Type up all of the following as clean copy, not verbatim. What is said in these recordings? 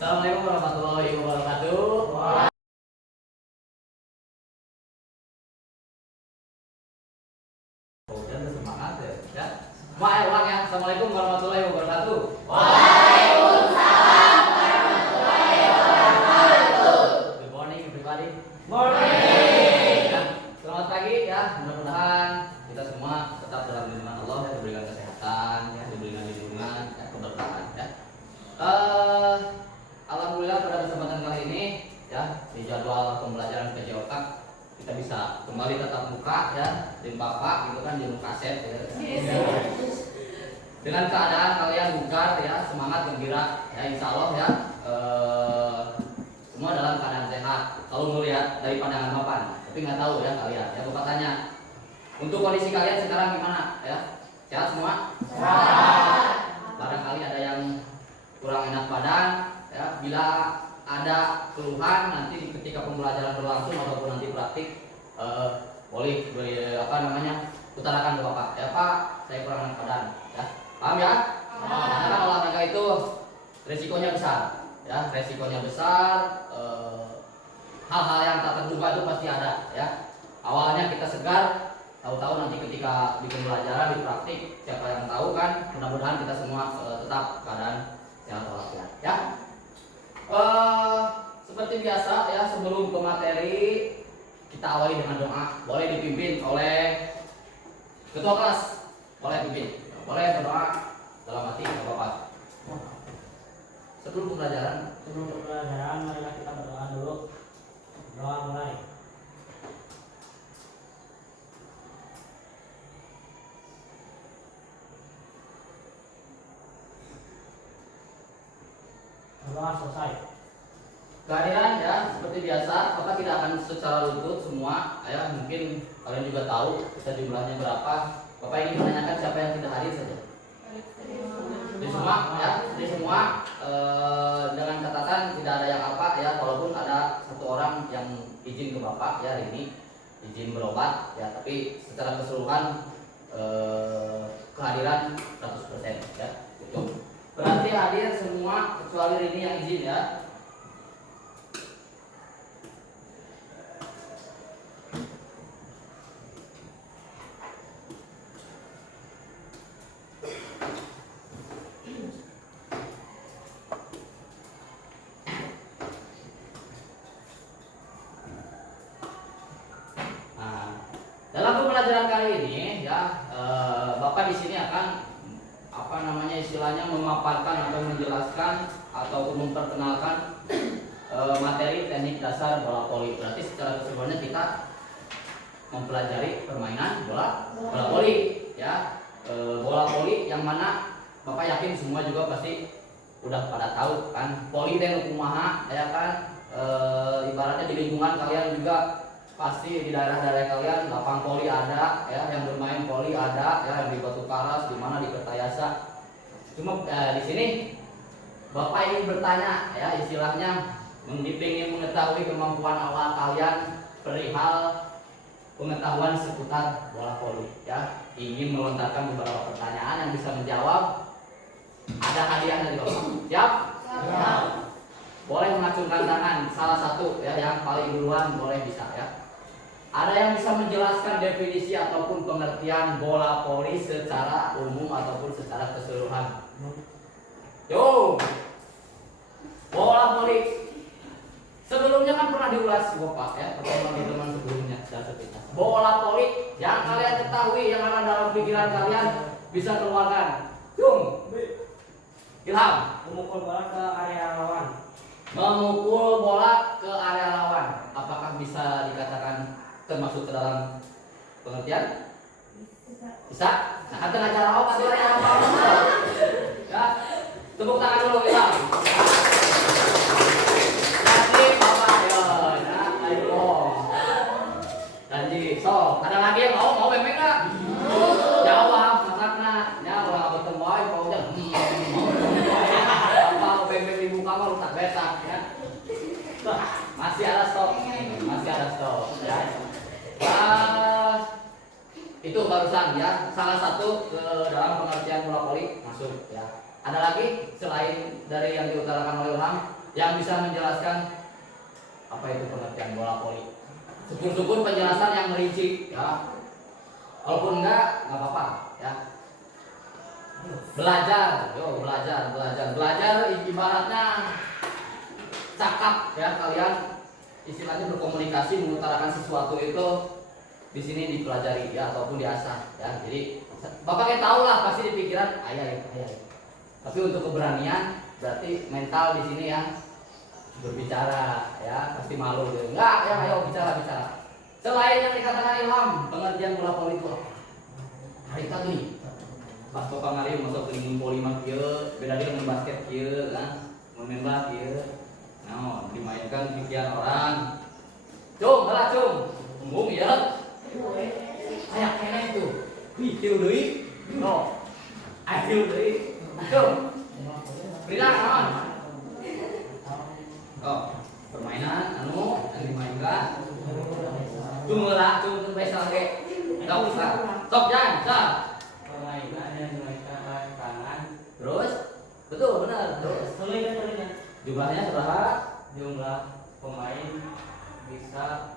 Assalamualaikum warahmatullahi wabarakatuh. Udah semangat ya. Ya. Ulang ya. Assalamualaikum warahmatullahi wabarakatuh. Waalaikumsalam warahmatullahi wabarakatuh. Good morning everybody. Morning. Ya. Selamat pagi ya. Mudah-mudahan kita semua tetap dalam lindungan Allah ya, diberikan kesehatan ya, diberikan lindungan ya, keberkahan ya. Alhamdulillah pada kesempatan kali ini ya di jadwal pembelajaran PJOK kita bisa kembali tatap muka ya di Bapak gitu kan di kaset ya. Dengan keadaan kalian bugar ya, semangat gembira ya, insya Allah ya semua dalam keadaan sehat. Kalau melihat dari pandangan Bapak, tapi nggak tahu ya kalian ya, Bapak tanya untuk kondisi kalian sekarang gimana ya? Sehat semua? Sehat. Barangkali ada yang kurang enak badan ya, bila ada keluhan nanti ketika pembelajaran berlangsung ataupun nanti praktik boleh utarakan ke Bapak ya, Pak saya kurang enak badan ya, paham ya? Karena kan olahraga itu resikonya besar ya, resikonya besar, hal-hal yang tak terduga itu pasti ada ya. Awalnya kita segar, tahu-tahu nanti ketika di pembelajaran, di praktik, siapa yang tahu kan, mudah-mudahan kita semua tetap keadaan sehat walafiat ya. Seperti biasa ya, sebelum ke materi kita awali dengan doa. Boleh dipimpin oleh ketua kelas, boleh pimpin, boleh berdoa dalam hati Bapak. Sebelum pembelajaran, marilah kita berdoa dulu. Doa mulai. Doa selesai. kehadiran ya seperti biasa, Bapak tidak akan secara lutut semua ya, mungkin kalian juga tahu kita jumlahnya berapa. Bapak ingin menanyakan siapa yang tidak hadir saja. Di semua ya, di semua dengan catatan tidak ada yang apa ya, walaupun ada satu orang yang izin ke Bapak ya hari ini, izin berobat ya, tapi secara keseluruhan kehadiran 100% ya. Itu berarti hadir semua kecuali ini yang izin ya. Dalam pembelajaran kali ini ya, Bapak di sini akan istilahnya memaparkan atau menjelaskan ataupun memperkenalkan materi teknik dasar bola voli. Berarti secara keseluruhannya kita mempelajari permainan bola voli ya. Bola voli yang mana Bapak yakin semua juga pasti udah pada tahu kan, voli dan kumaha ya kan, ibaratnya di lingkungan kalian juga pasti di daerah-daerah kalian lapang voli ada ya, yang bermain voli ada ya, yang di Batu Karas, di mana di Kertayasa. Cuma di sini Bapak ingin bertanya ya, istilahnya ingin mengetahui kemampuan awal kalian perihal pengetahuan seputar bola voli ya. Ingin melontarkan beberapa pertanyaan yang bisa menjawab, ada hadiah dari Bapak. Siap? Siap. Boleh mengacungkan tangan salah satu ya, yang paling duluan boleh bisa ya. Ada yang bisa menjelaskan definisi ataupun pengertian bola voli secara umum ataupun secara keseluruhan? Yo, bola voli sebelumnya kan pernah diulas Bapak ya, pertemuan di teman sebelumnya dan sepintas. Bola voli yang kalian ketahui, yang ada dalam pikiran kalian bisa keluarkan. Jung, Ilham, Memukul bola ke area lawan. memukul bola ke area lawan. Apakah bisa dikatakan termasuk ke dalam pengertian? Bisa? Nah, antara acara apa? Ya, tepuk tangan dulu kita. Jadi Bapak ya, ayo. Janji, so ada lagi yang mau bebek nggak? Jawab, masakna. Ya, orang bertemu aja, kau udah. Apa bebek di muka mah tak betak ya. Masih ada stok, ya. Itu barusan ya, salah satu ke dalam pengertian bola voli masuk ya. Ada lagi selain dari yang diutarakan oleh Ilham? yang bisa menjelaskan apa itu pengertian bola voli. Syukur-syukur penjelasan yang merinci ya. Walaupun enggak apa-apa ya. Belajar, belajar ibaratnya cakap ya, kalian istilahnya berkomunikasi mengutarakan sesuatu itu di sini dipelajari ya ataupun diasah ya. Jadi Bapak kayak tahu lah pasti di pikiran ayah. Tapi untuk keberanian berarti mental di sini yang berbicara ya, pasti malu gitu. Enggak, ya ayo bicara. Selain yang dikatakan ilham, pengertian bola voli itu apa? Hari tadi pas Bapak ngari masuk ke lingkungan voli mah kieu, beda dengan basket kieu kan. Menembak kieu. Nah, dimainkan pikiran orang. Cung, Embung ya. Kayak kene itu. Kieu deui. No. Ayo deui. Cung. Prila naon? Oh, permainan anu yang dimainkan. Cung besok ge. Sok jangan, Permainan yang dimainkan tangan. Terus? Betul, benar. Terus. Jumlahnya berapa? Jumlah pemain bisa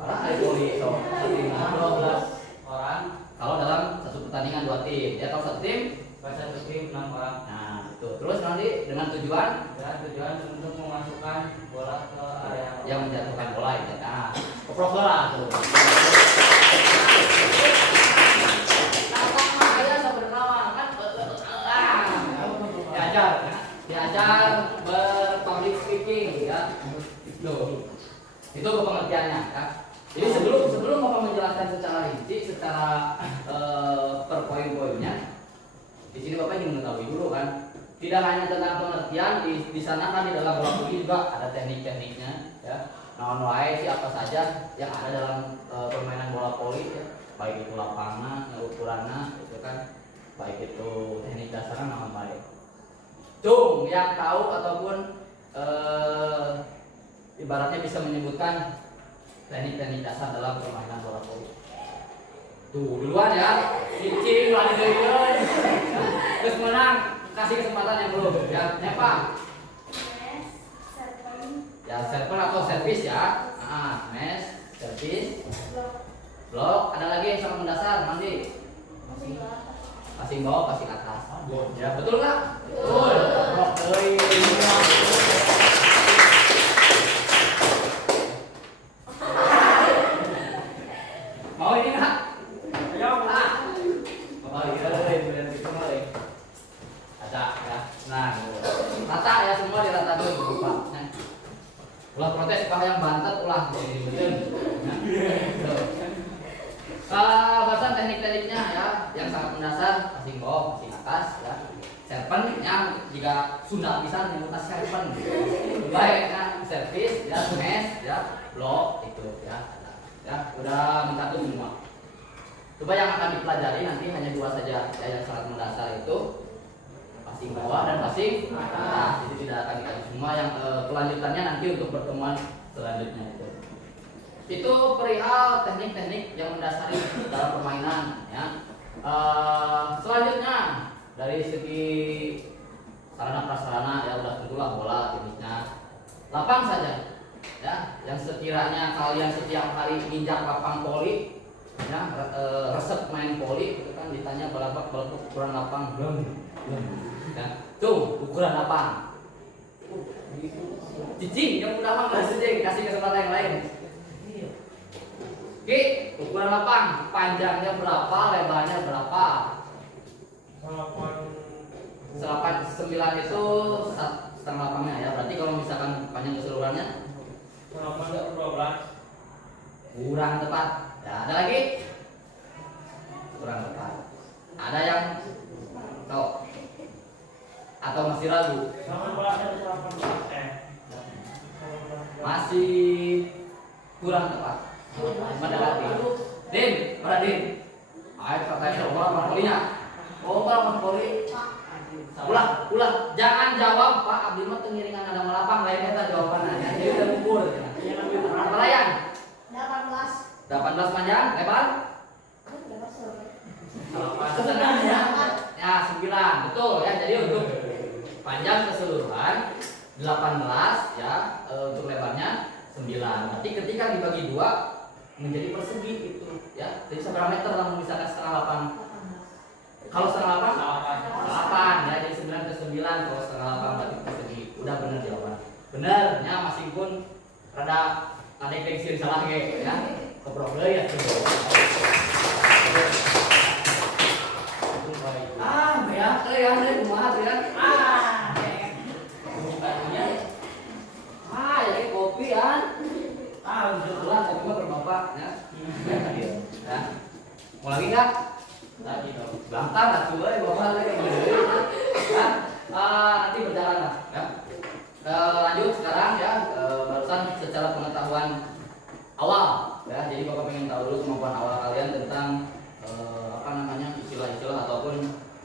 Orang ada voli, so 12 orang. kalau dalam satu pertandingan 2 tim, ya kalau 1 tim, Satu tim 6 orang. nah itu. Terus nanti dengan tujuan Dan tujuan untuk memasukkan bola ke area yang menjatuhkan bola itu. Nah, keprok bola tuh. Sama aja sebenarnya kan diajar berpublic speaking ya. Itu kepengertiannya ya. Jadi sebelum Bapak menjelaskan secara rinci, secara per poin-poinnya, di sini Bapak ingin mengetahui dulu kan, tidak hanya tentang pengertian, di sana kan di dalam bola voli juga ada teknik-tekniknya ya. Naon wae siapa saja yang ada dalam permainan bola voli ya. Baik itu lapangan, ukurannya itu kan, baik itu teknik dasarnya naon wae. Cung yang tahu ataupun ibaratnya bisa menyebutkan teknik-teknik dasar dalam permainan bola voli. Tuh duluan ya, cicing lari duluan. Terus menang, kasih kesempatan yang belum ya, Nepa. Ya server atau servis ya. Mes, servis, blok. Ada lagi yang sama mendasar, mandi. Passing bawah, passing atas. Ya betul nggak? Betul. Blok deui. Mau ini nggak? Ayo. Bapak lihat itu mulai. Ada ya. Nah, rata ya semua dirata dulu Bapak. Ulah protes Pak yang bantet ulah jadi betul. Bahasan teknik-tekniknya ya, yang sangat mendasar, passing bawah, passing atas ya. Serpen yang jika Sunda bisa menyebutnya serpen. Baiknya servis ya, mes ya, blok itu ya. Ya, udah mencakup semua. Coba yang akan dipelajari nanti hanya 2 saja ya, yang sangat mendasar itu passing bawah dan passing atas. Jadi tidak akan dikaji semua. Yang kelanjutannya nanti untuk pertemuan selanjutnya itu. Itu perihal teknik-teknik yang mendasari dalam permainan ya. Selanjutnya dari segi sarana prasarana ya udah tentulah bola jenisnya. Lapang saja ya, yang sekiranya kalian setiap hari injak lapang voli ya, resep main voli itu kan ditanya berapa ukuran lapang ya. Tuh ukuran lapang cicing yang udah mah kasih kesempatan yang lain. Oke, ukuran lapang panjangnya berapa, lebarnya berapa? 9 itu setengah lapangnya ya. Berarti kalau misalkan panjang keseluruhannya 12. kurang tepat. Ya, ada lagi? Kurang tepat. Ada yang tahu? Atau masih ragu? Masih kurang tepat. Mana lagi? Din, mana Din? Ayo katanya orang polinya. Oh, orang poli. Ulah, jangan jawab Pak Abdi mah tengiringan ada malapang lain eta jawabannya. Jadi udah ukur. Pelayan 18 panjang, lebar? Setengahnya. Ya, 9. Betul ya. Jadi untuk panjang keseluruhan 18 ya, untuk lebarnya 9. Berarti ketika dibagi 2 menjadi persegi itu ya. Jadi seberapa meter lah misalkan setengah 8? Kalau setengah 8 ya, jadi 9 ke 9 kalau setengah 8 berarti persegi. Udah bener jawaban. Benernya meskipun rada ada yang salah ya. Keprok deui ya. Ya, kumaha tuh ya. Jadi kopi kan. Kebetulan kopi mah berbapak ya. Ya. Mau lagi enggak? Lagi dong. Bangtar atuh euy bapak lagi. Ya. Nanti berjalan lah ya. Lanjut sekarang ya, barusan secara pengetahuan awal ya. Jadi Bapak pengen tahu dulu kemampuan awal kalian tentang istilah-istilah ataupun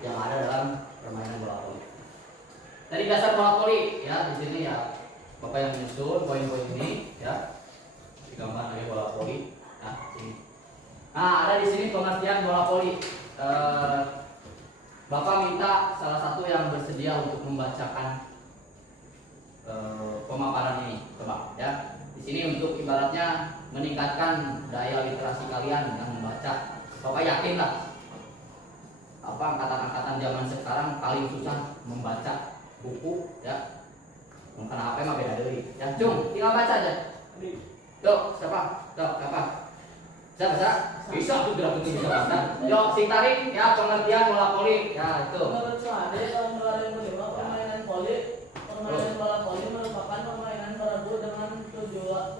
yang ada dalam permainan bola voli. Dari dasar bola voli ya, di sini ya Bapak yang menyusun poin-poin ini ya. Digambar lagi bola voli. Nah, sini. Nah, ada di sini pengertian bola voli. Bapak minta salah satu yang bersedia untuk membacakan pemaparan ini, coba ya. Di sini untuk ibaratnya meningkatkan daya literasi kalian yang membaca. Bapak yakin lah apa angkatan-angkatan zaman sekarang paling susah membaca buku ya. Mungkin HP mah beda deui. Ya, Cung, tinggal baca aja. Tuh, siapa? Tuh, siapa? Bisa? Bisa tuh gerak itu bisa baca. Yuk, sing tarik ya pengertian bola voli. Ya, itu. Menurut Suhade tahun 2005 permainan bola voli merupakan permainan bergu dengan tujuan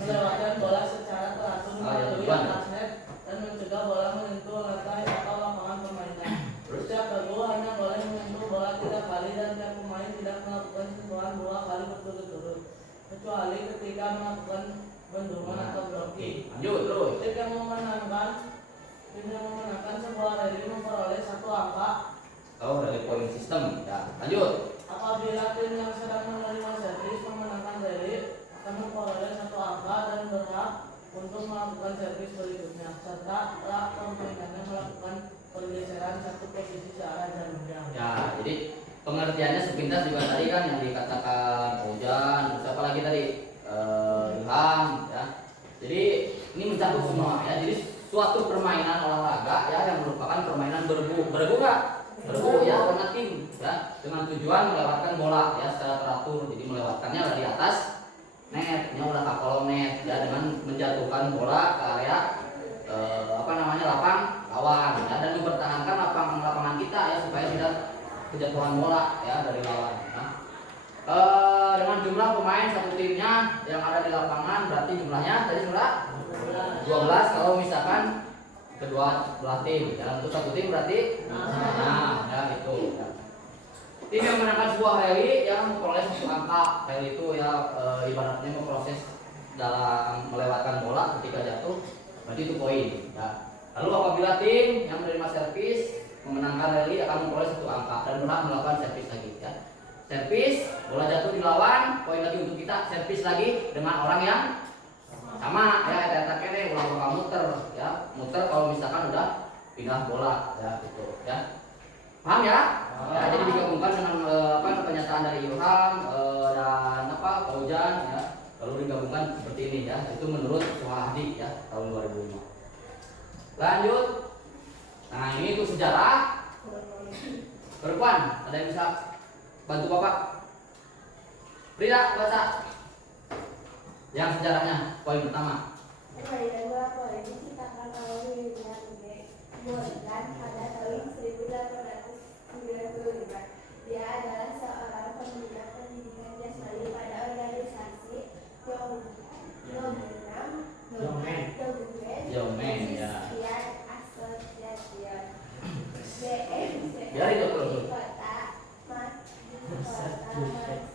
melewatkan bola secara teratur melalui atas net dan mencegah bola menyentuh lantai atau lapangan permainan. Setiap bergu hanya boleh menyentuh bola 3 kali dan setiap pemain tidak melakukan sentuhan 2 kali berturut-turut, kecuali ketika melakukan bendungan atau blocking. Lanjut terus. Tim yang memenangkan sebuah rally memperoleh 1 angka. Oh, dari poin sistem. Ya, lanjut. Apabila tim yang sedang menerima servis memenangkan rally akan memperoleh 1 angka dan berhak untuk melakukan servis berikutnya, serta permainannya melakukan pergeseran 1 posisi searah dan jam. Ya, jadi pengertiannya sepintas juga tadi kan yang dikatakan Ojan, terus apa lagi tadi? Ilham ya. Jadi ini mencakup semua ya. Jadi suatu permainan olahraga ya yang merupakan permainan bergu ya karena tim ya dengan tujuan melewatkan bola ya secara teratur. Jadi melewatkannya dari atas netnya udah ke kolom net ya dengan menjatuhkan bola ke area lapang lawan ya, dan mempertahankan lapangan kita ya supaya tidak kejatuhan bola ya dari lawan. Dengan jumlah pemain satu timnya yang ada di lapangan berarti jumlahnya tadi sudah 12 kalau misalkan kedua belah tim. Dalam untuk satu tim berarti ya itu ya. Tim yang menangkan sebuah rally yang memperoleh 1 angka. Rally itu ya ibaratnya memproses dalam melewatkan bola ketika jatuh, berarti itu poin ya. Lalu apabila tim yang menerima servis memenangkan rally akan memperoleh 1 angka dan berhak melakukan servis lagi ya. Servis, bola jatuh di lawan, poin lagi untuk kita. Servis lagi dengan orang yang sama ya, eta kene ulah bakal muter ya. Muter kalau misalkan udah pindah bola ya gitu ya. Paham ya? Ya, jadi digabungkan dengan pernyataan dari Ilham dan Ojan ya. Lalu digabungkan seperti ini ya. Itu menurut Suhadi ya tahun 2005. Lanjut. Nah, ini itu sejarah. Perempuan, ada yang bisa bantu Bapak? Frida, baca. Yang sejarahnya, poin pertama. Permainan bola voli diciptakan oleh William Morgan pada tahun 1895. Dia adalah seorang pembina pendidikan jasmani pada organisasi Yomen ya. Association Ya itu terus. kota Massachusetts,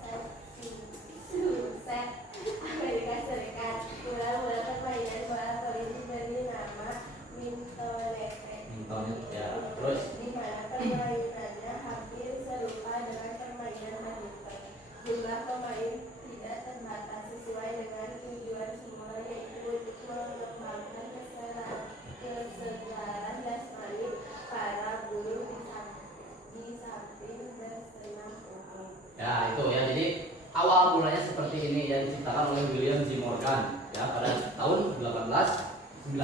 Amerika Serikat. Mula-mula permainan bola voli diberi nama Mintonette. Mintonette ya. Terus Di mana permainannya hampir serupa dengan permainan sini ya diciptakan oleh William J. Morgan ya pada tahun 1895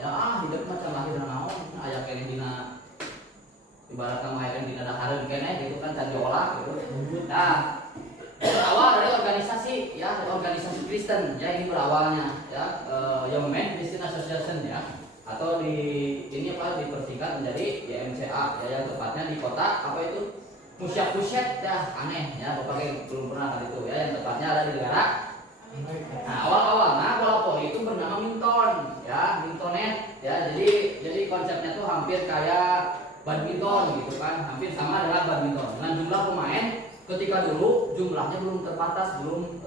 ya hidup macam lahir dan naon aya kene dina ibaratkan main dina dahareun kene gitu kan can diolah gitu. Nah, berawal dari organisasi ya organisasi Kristen ya ini berawalnya ya Young Men Christian Association ya atau di ini apa dipersingkat menjadi YMCA ya yang tepatnya di kota apa itu Muscat ya aneh ya Bapak belum pernah kali itu ya yang tepatnya ada di negara. Nah awal-awalnya bola voli itu bernama Minton ya Mintonet ya jadi konsepnya tuh hampir kayak badminton gitu kan hampir sama dengan badminton dengan jumlah pemain ketika dulu jumlahnya belum terbatas belum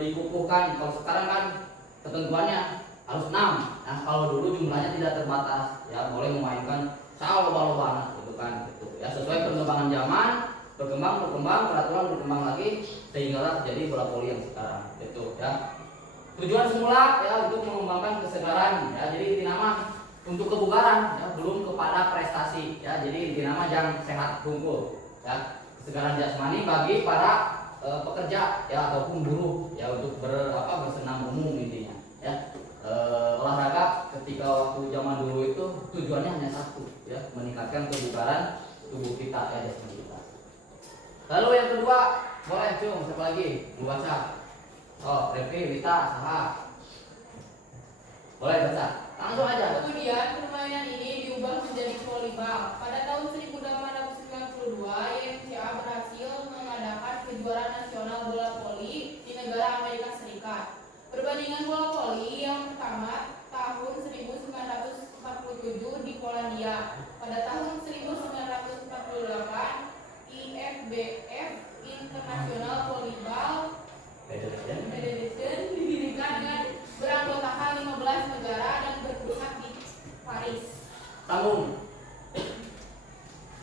dikukuhkan. Kalau sekarang kan ketentuannya harus 6. Nah kalau dulu jumlahnya tidak terbatas ya boleh memainkan loba-loba gitu kan gitu. Ya sesuai perkembangan zaman berkembang peraturan berkembang lagi sehingga jadi bola voli yang sekarang itu ya. Tujuan semula ya untuk mengembangkan kesegaran ya jadi inti nama untuk kebugaran ya belum kepada prestasi ya jadi inti nama yang sehat hunkul ya kesegaran jasmani bagi para pekerja ya ataupun buruh ya untuk bersenam umum intinya ya. Olahraga ketika waktu zaman dulu itu tujuannya hanya satu ya meningkatkan kebugaran tubuh kita ya jasmani kita. Lalu yang kedua boleh cung siapa lagi mau baca? Oh Revi, Wita, Saha boleh baca langsung aja. Kemudian permainan ini diubah menjadi volleyball. Pada tahun 1892 YMCA berhasil mengadakan kejuaraan nasional bola voli di negara Amerika Serikat. Perbandingan bola voli yang pertama tahun 1947 di Polandia. Pada tahun 1948 IFBF International Volleyball Federation didirikan dengan beranggotakan 15 negara dan berpusat di Paris. Sambung.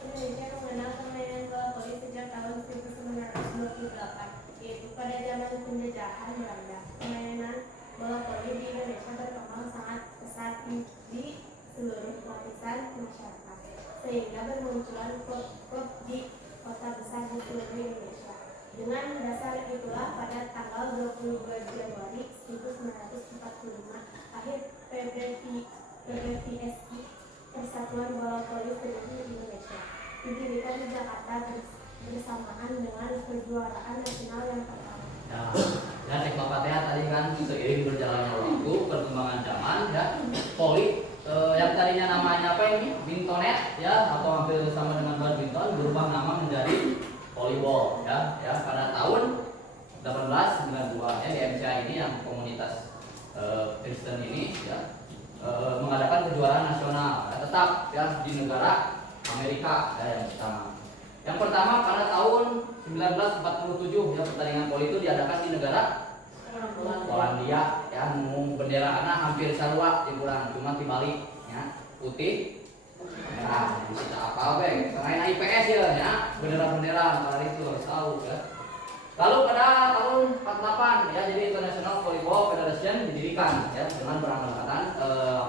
Indonesia mengenal permainan bola voli sejak tahun 1928, yaitu pada zaman penjajahan Belanda. Permainan bola voli di Indonesia berkembang sangat pesat di seluruh lapisan masyarakat, sehingga bermunculan klub-klub di kota besar di seluruh Indonesia. Dengan dasar itulah pada tanggal 22 Januari 1945 akhir PBVSI Persatuan Bola Voli Seluruh Indonesia didirikan di Jakarta bersamaan dengan kejuaraan nasional yang pertama. Ya cek Bapak Teh tadi kan seiring berjalannya waktu perkembangan zaman ya voli yang tadinya namanya apa ini Mintonet ya atau hampir sama dengan badminton berubah nama menjadi volleyball ya pada tahun 1892 ya di MCA ini yang komunitas Kristen ini ya mengadakan kejuaraan nasional ya, tetap ya di negara Amerika ya yang pertama. Yang pertama pada tahun 1947 ya pertandingan voli itu diadakan di negara Polandia ya bendera anak hampir sarua kurang cuma dibalik ya putih merah bisa apa be karena IPS ya bendera kali itu harus tahu ya. Lalu pada tahun 48 ya jadi International Volleyball Federation didirikan ya dengan beranggotakan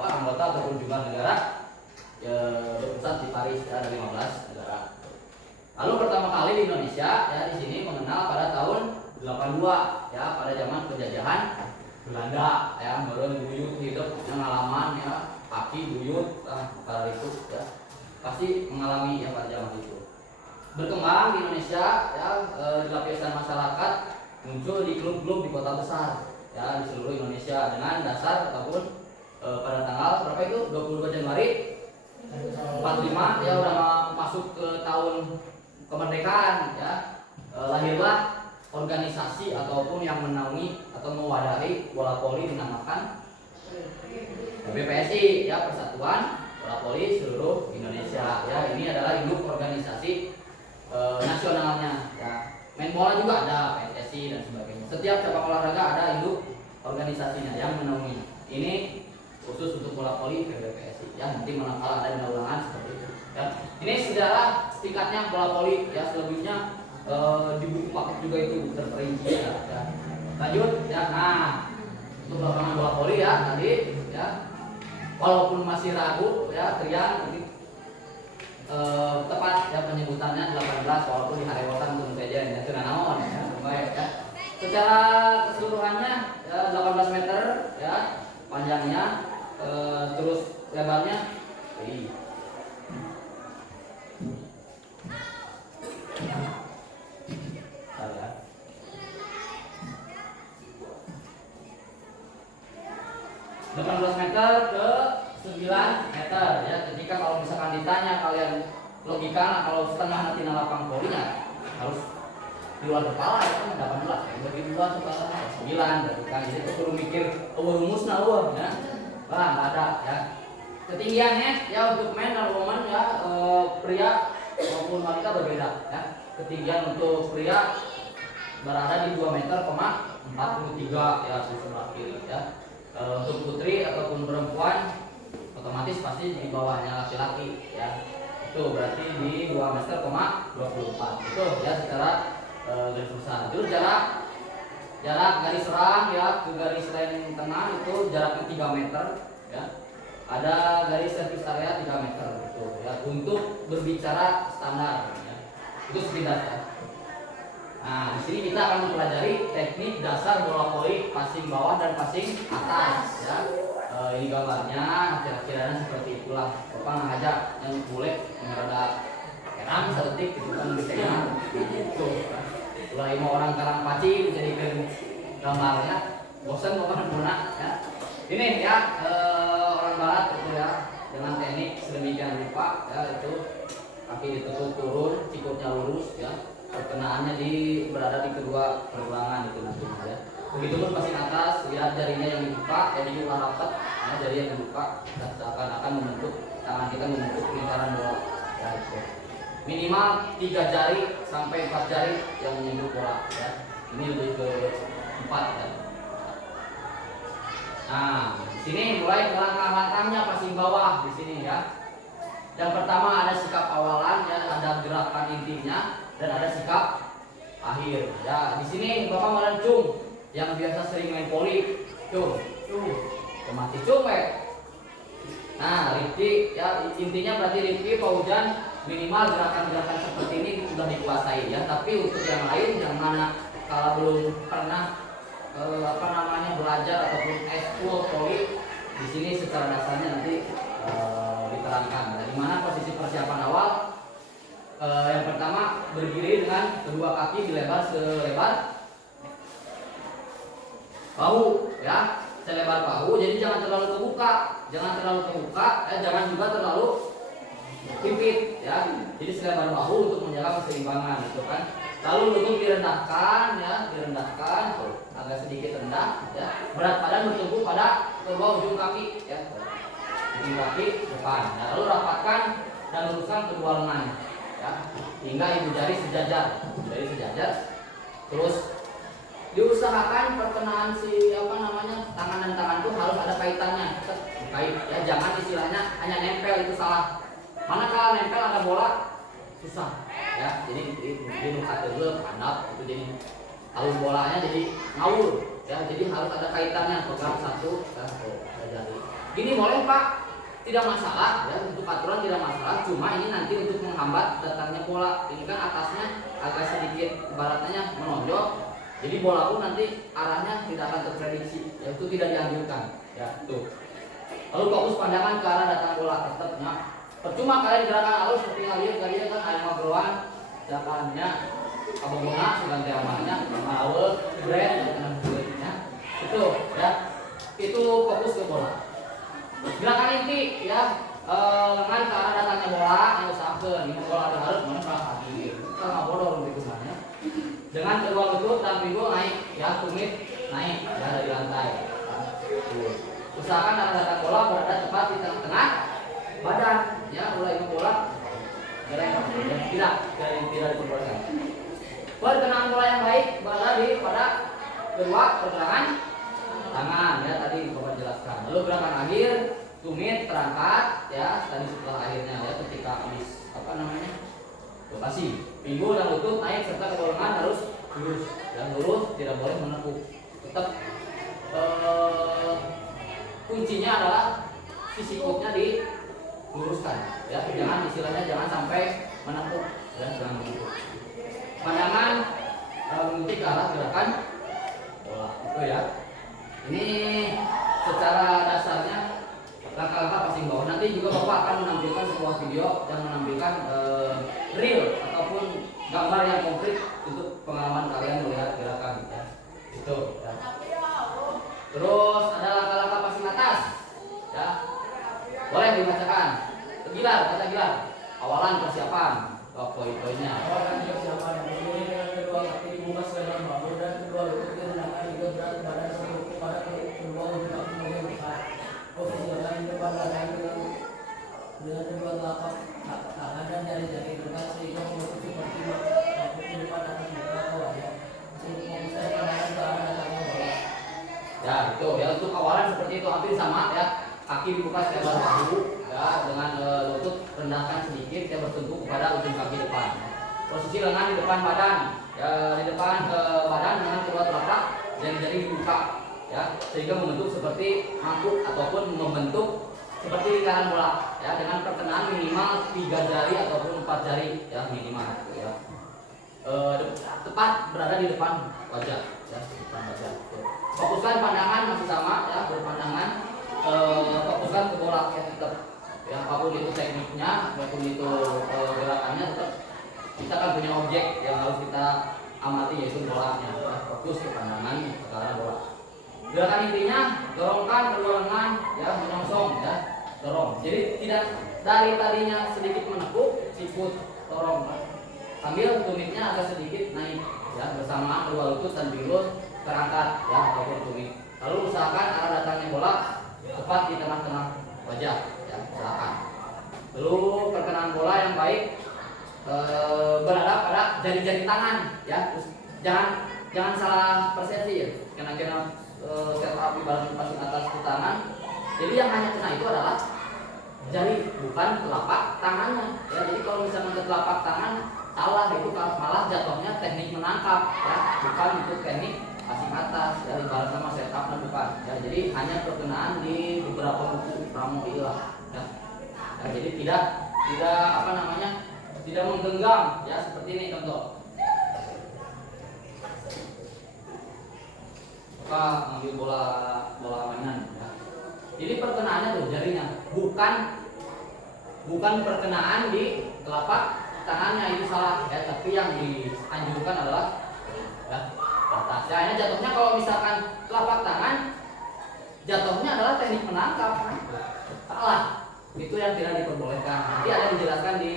anggota ataupun jumlah negara ya, berpusat di Paris ya ada 15 negara. Lalu pertama kali di Indonesia ya di sini mengenal pada tahun 82 ya pada zaman penjajahan Belanda ya meureun buyut hidup pengalaman ya kaki buyut pada itu ya pasti mengalami ya pada zaman itu. Berkembang di Indonesia ya di lapisan masyarakat muncul di klub-klub di kota besar ya di seluruh Indonesia dengan dasar ataupun pada tanggal berapa itu 22 Januari 45 ya udah masuk ke tahun kemerdekaan ya lahirlah organisasi ataupun yang menaungi atau mewadahi bola voli dinamakan PBPSI ya Persatuan Bola Voli Seluruh Indonesia ya ini adalah induk organisasi nasionalnya ya main bola juga ada PSSI dan sebagainya setiap cabang olahraga ada induk organisasinya yang menaungi ini khusus untuk bola voli PBPSI ya nanti kalau ada undang-undangan seperti itu ya ini sejarah tingkatnya bola voli ya selebihnya di buku paket juga itu terperinci ya. Lanjut ya nah untuk perkembangan bola voli ya tadi ya walaupun masih ragu ya Trian nanti tepat ya penyebutannya 18 walaupun di Harewotan tentu saja ya itu naon ya baik ya secara keseluruhannya ya 18 meter ya panjangnya, terus lebarnya. Bentar ya. Meter ke 9 meter ya. Ketika kalau misalkan ditanya kalian logika kalau setengah nanti lapang polinya harus di luar kepala ya kan 18 ya bagi 2 sekarang 9 berarti kan jadi perlu mikir rumusna ya. Wah, nggak ada ya. Ketinggiannya ya untuk men dan woman ya pria maupun wanita berbeda ya. Ketinggian untuk pria berada di 2 meter, 43 ya sebelah kiri ya. Untuk putri ataupun perempuan otomatis pasti di bawahnya laki-laki ya. Itu berarti di 2 meter, 24 itu ya secara garis besar. Terus jarak garis serang ya ke garis lain tengah itu jaraknya 3 meter ya. Ada garis servis area 3 meter gitu ya untuk berbicara standar ya. Itu sekitar ya. Nah, di sini kita akan mempelajari teknik dasar bola voli passing bawah dan passing atas ya. Ini gambarnya kira-kira seperti itulah. Bapak ngajak yang boleh merada kerang sedetik gitu kan biasanya. Tuh. Mulai mau orang karang paci dijadikan gambarnya. Bosan bapak guna ya. Ini ya orang barat itu ya dengan teknik sedemikian rupa ya itu kaki ditekuk turun, sikutnya lurus ya. Perkenaannya berada di kedua pergelangan itu nantinya ya. Begitupun passing atas, lihat jarinya yang dibuka, jadi diulah rapat, ya, jari yang dibuka, akan membentuk tangan kita membentuk lingkaran bola. Ya, itu. Minimal 3 jari sampai 4 jari yang menyentuh bola. Ya. Ini lebih ke 4 ya. Nah, di sini mulai langkah-langkahnya passing bawah di sini ya. Yang pertama ada sikap awalan ya, ada gerakan intinya dan ada sikap akhir. Ya, di sini Bapak melencung yang biasa sering main voli. Tuh, mati cuek. Nah, Rifki ya intinya berarti Rifki Paujan minimal gerakan-gerakan seperti ini sudah dikuasai ya. Tapi untuk yang lain yang mana kalau belum pernah belajar ataupun ekskul voli di sini secara dasarnya nanti diterangkan. Dari mana posisi persiapan awal? Yang pertama berdiri dengan kedua kaki dilebar selebar bahu ya, selebar bahu. Jadi jangan terlalu terbuka, jangan juga terlalu himpit ya. Jadi selebar bahu untuk menjaga keseimbangan gitu kan. Lalu lutut direndahkan ya, agak sedikit rendah ya. Berat badan bertumpu pada kedua ujung kaki ya. Ujung kaki depan. Nah, lalu rapatkan dan luruskan kedua lengan ya. Hingga ibu jari sejajar. Terus diusahakan perkenaan tangan dan tangan itu harus ada kaitannya. Kait ya, jangan istilahnya hanya nempel, itu salah. Manakala nempel ada bola susah ya. Jadi dulu handap itu jadi alur bolanya jadi ngawur ya. Jadi harus ada kaitannya, pegang satu jari. Gini boleh Pak, tidak masalah ya, untuk aturan tidak masalah. Cuma ini nanti untuk menghambat datangnya bola. Ini kan atasnya agak sedikit baratnya menonjol. Jadi bola pun nanti arahnya tidak akan terprediksi, ya, itu tidak dianjurkan ya tuh. Lalu fokus pandangan ke arah datang bola tetapnya. Percuma kalian gerakan halus seperti kalian kan ayam magruan gerakannya abanguna seganti amalnya awal brand dan sebagainya. Itu ya. Itu fokus ke bola. Gerakan inti ya lengan ke arah datangnya bola, yang usahakan ini bola ada harus mana kaki. Kita nggak bodor gitu mana. Dengan kedua lutut dan pinggul naik ya, tumit naik ya dari lantai. Usahakan arah datang bola berada tepat di tengah-tengah badan ya. Mulai ke bola tidak diperbolehkan. Perkenaan bola yang baik berada pada kedua pergelangan tangan ya, tadi Bapak jelaskan. Lalu gerakan akhir tumit terangkat ya, tadi setelah akhirnya ya, ketika habis lokasi pinggul dan lutut naik serta kedua lengan harus lurus dan lurus, tidak boleh menekuk. Tetap kuncinya adalah sisi sikutnya diluruskan ya, jangan sampai menekuk ya, jangan menekuk. Pandangan mengikuti ke arah gerakan Tuh ya. Ini secara dasarnya langkah-langkah passing bawah. Nanti juga Bapak akan menampilkan sebuah video yang menampilkan real ataupun gambar yang konkret untuk pengalaman kalian melihat gerakan ya. Itu ya. Terus ada langkah-langkah passing atas ya. Boleh dibacakan. Gilar, baca Gilar. Awalan persiapan, poin-poinnya. Awalan persiapan berdiri dengan kedua kaki dibuka sedalam bahu dan kedua lutut direndahkan hingga berat badan tertutup pada kedua ujung kaki bagian depan. Posisi lengan di depan badan dengan kedua telapak tangan dan jari-jari dekat sehingga menutupi seperti maupun di depan atas muka atau wajah. Untuk memusatkan pandangan ke arah datangnya bola. Ya, itu ya untuk awalan seperti itu hampir sama ya. Kaki dibuka selebar bahu ya dengan lutut rendahkan sedikit ya bertumpu kepada ujung kaki depan. Posisi lengan di depan badan ya, di depan badan dengan kedua telapak jari-jari dibuka ya sehingga membentuk seperti mangkuk ataupun membentuk seperti lingkaran bola ya dengan pertengahan minimal 3 jari ataupun 4 jari ya minimal ya. Tepat berada di depan wajah ya, di depan wajah. Tuh. Fokuskan pandangan masih sama ya, berpandangan fokuskan ke bola ya tetap ya, apapun itu tekniknya apapun itu gerakannya tetap kita kan punya objek yang harus kita amati yaitu bolanya ya. Fokus ke pandangan ke arah bola. Gerakan intinya dorongkan kedua lengan ya menyongsong ya dorong, jadi tidak dari tadinya sedikit menekuk sikut dorong sambil tumitnya agak sedikit naik ya bersamaan kedua lutut dan pinggul terangkat ya ataupun tumit. Lalu usahakan arah datangnya bola tepat di tengah-tengah wajah ya usahakan. Lalu perkenaan bola yang baik berada pada jari-jari tangan ya. Terus jangan salah persepsi ya. Kena set up ibarat passing atas ke tangan. Jadi yang hanya kena itu adalah jari bukan telapak tangannya ya. Jadi kalau misalnya ke telapak tangan salah itu malah jatuhnya teknik menangkap ya, bukan untuk teknik passing atas ya, ibarat sama setupnya bukan ya. Jadi hanya perkenaan di beberapa buku pramodi lah ya. Ya, jadi tidak apa namanya tidak menggenggam ya seperti ini contoh. Maka ambil bola mainan ya. Jadi perkenaannya tuh jarinya bukan perkenaan di telapak tangannya itu salah ya, tapi yang dianjurkan adalah ya atas. Ya, ini jatuhnya kalau misalkan telapak tangan jatuhnya adalah teknik menangkap. Salah. Itu yang tidak diperbolehkan. Nanti ada dijelaskan di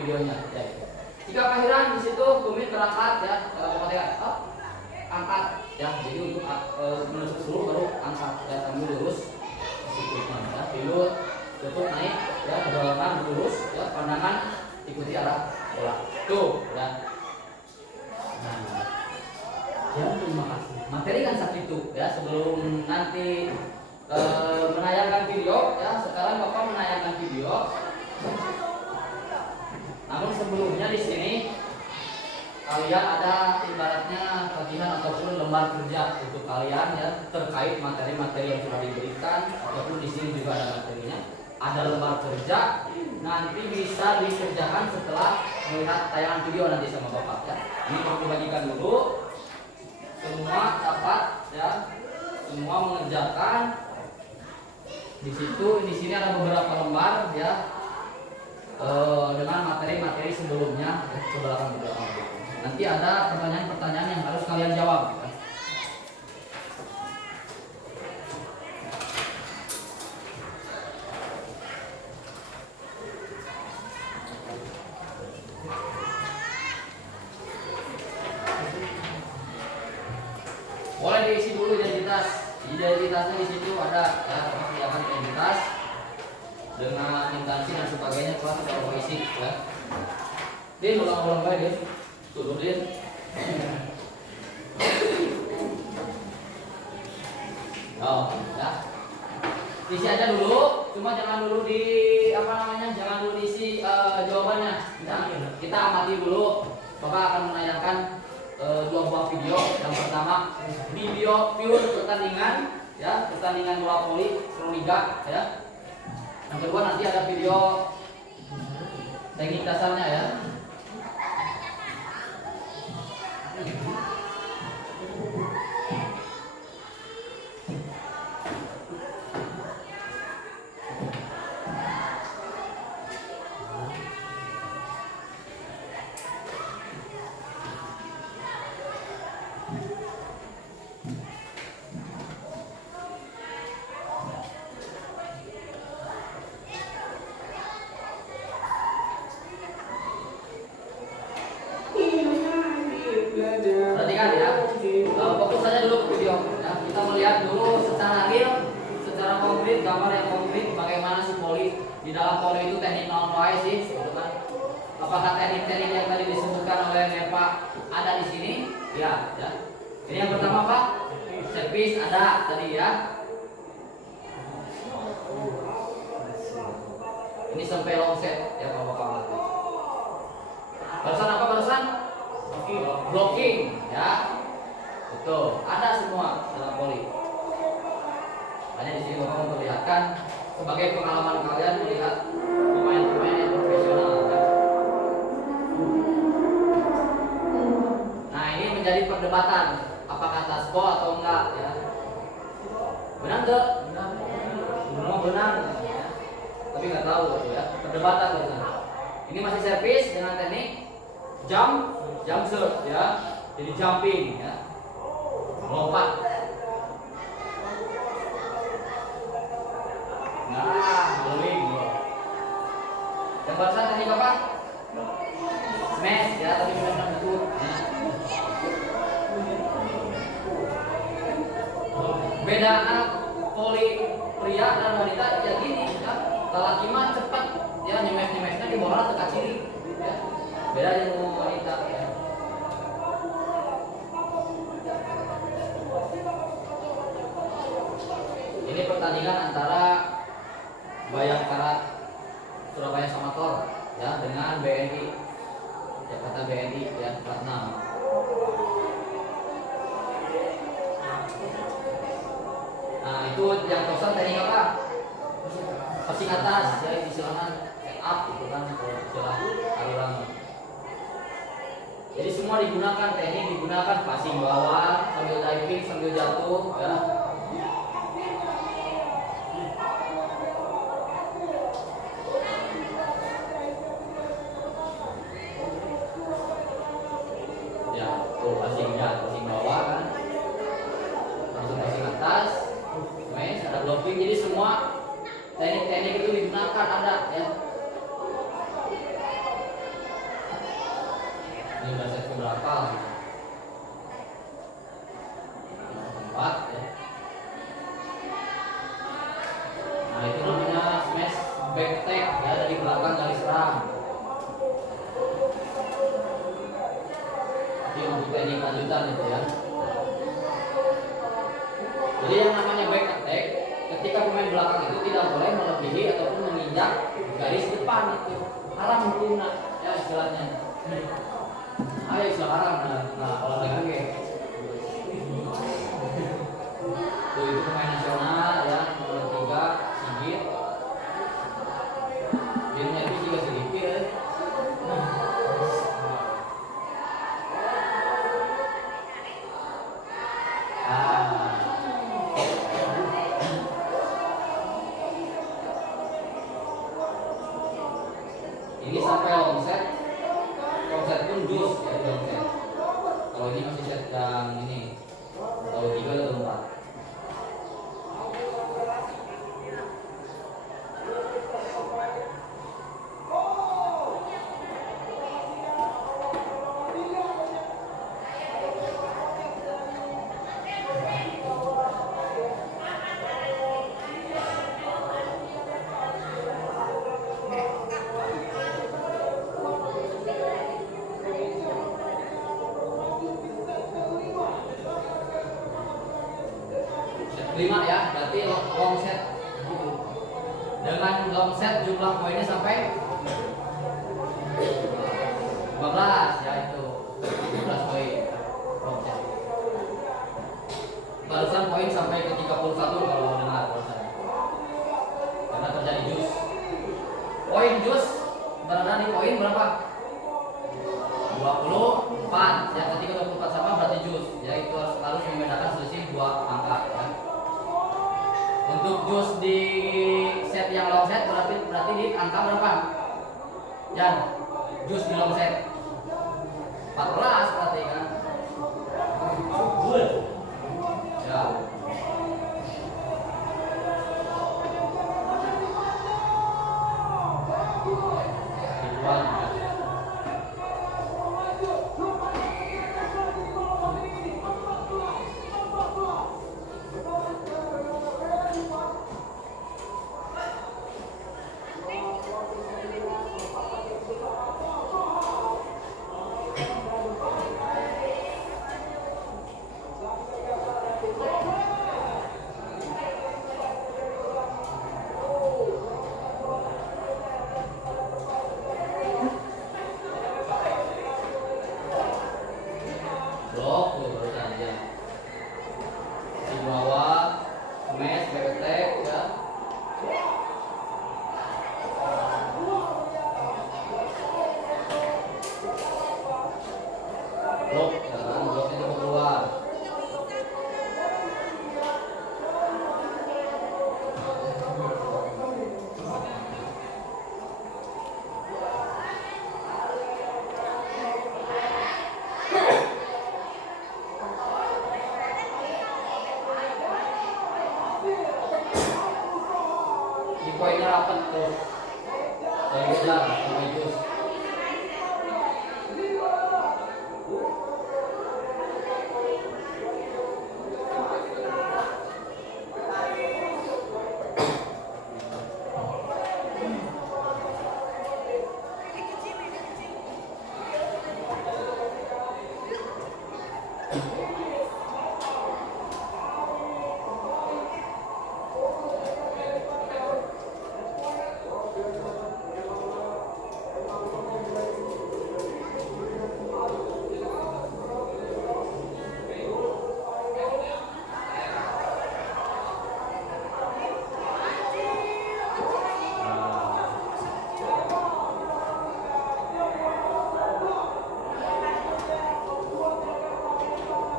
videonya. Ya. Jika akhiran di situ tumit berangkat ya, angkat ya. Jadi untuk menusuk seluruh baru angkat ya sambil lurus. Sikutnya ya, tilut, tutup naik ya, dorongan lurus ya, pandangan ikuti arah bola. Tuh ya. Nah, ya terima kasih. Materi kan seperti itu ya. Sebelum nanti menayangkan video ya, sekarang Bapak menayangkan video. Namun sebelumnya di sini kalian ada ibaratnya latihan ataupun lembar kerja untuk kalian ya terkait materi-materi yang sudah diberikan ataupun di sini juga ada materinya. Ada lembar kerja nanti bisa dikerjakan setelah melihat tayangan video nanti sama Bapak ya. Ini perlu bagikan dulu. Semua dapat ya. Semua mengerjakan. Di sini ada beberapa lembar ya. Dengan materi-materi sebelumnya ke belakang beberapa. Nanti ada pertanyaan-pertanyaan yang harus kalian jawab. Boleh diisi dulu identitas. Identitasnya di situ ada ya, persiapan identitas dengan instansi dan sebagainya kelas kalau mau isi ya. Din ulang-ulang baik Din. Tuh Din. Oh, ya. Isi aja dulu, cuma jangan dulu di jangan dulu diisi jawabannya. Kita amati dulu. Bapak akan menayangkan 2 buah video. Yang pertama video pure pertandingan ya, pertandingan bola voli Pro Liga ya. Yang kedua nanti ada video teknik dasarnya ya. Perhatikan ya. Fokus saja dulu ke video. Ya. Kita melihat dulu secara real, secara konkret, gambar yang konkret bagaimana si poli. Di dalam poli itu teknik non sih, gitu kan. Apakah teknik-teknik yang tadi disebutkan oleh Nepa ada di sini? Ya, ya. Ini yang pertama Pak, servis ada tadi ya. Ini sampai long set ya Bapak-bapak. Barusan apa barusan? Blocking ya. Betul, ada semua dalam poli. Hanya di sini Bapak memperlihatkan sebagai pengalaman kalian melihat pemain-pemain yang profesional ya. Nah, ini menjadi perdebatan apakah Tasco atau enggak ya. Benar enggak? Semua benar ya. Tapi nggak tahu gitu ya. Perdebatan gitu. Ini masih servis dengan teknik jump shot ya. Jadi jumping ya. Melompat. Nah, rolling. Yang barusan teknik apa? Smash ya, tadi benar-benar itu. Beda anak poli pria dan wanita ya gini ya. Kalau laki mah cepat ya nyemes-nyemesnya di bola tekan kiri ya. Beda dengan wanita ya. Ini pertandingan antara Bayangkara Surabaya Samator ya dengan BNI Jakarta BNI ya plat 6. Nah itu yang tosan teknik apa? Passing atas ya istilahnya set up gitu kan kalau istilah aliran. Jadi semua digunakan teknik digunakan passing bawah sambil diving sambil jatuh ya. Ya, tuh passing bawah kan. Langsung passing atas. Ada blocking jadi semua teknik-teknik itu digunakan ada ya. Ini udah set keberapa? 4 ya. Nah itu namanya smash back attack ya dari belakang dari serang. Ini untuk teknik lanjutan itu ya. Jadi yang namanya back attack ketika pemain belakang itu tidak boleh melebihi ataupun menginjak garis depan itu haram hukumnya ya istilahnya. Ayo istilah haram nah kalau lagi tuh itu pemain nasional ya nomor 3 Sigit dirinya itu juga sedikit ya. Ini sampai long set pun jus ya long set. Kalau ini masih set yang ini atau 3 atau 4. Lima ya, berarti long set. Dengan long set jumlah poinnya sampai 15 ya itu 15 poin long set. Barusan poin sampai ke 31 kalau dengar barusan. Karena terjadi jus. Poin jus berada di poin berapa? 24 ya, ketika 24 sama berarti jus ya, itu harus membedakan selisih 2 angka ya. Untuk jus di set yang long set berarti di angka berapa? Jan, jus di long set 14 berarti kan? Ya. Ribuan.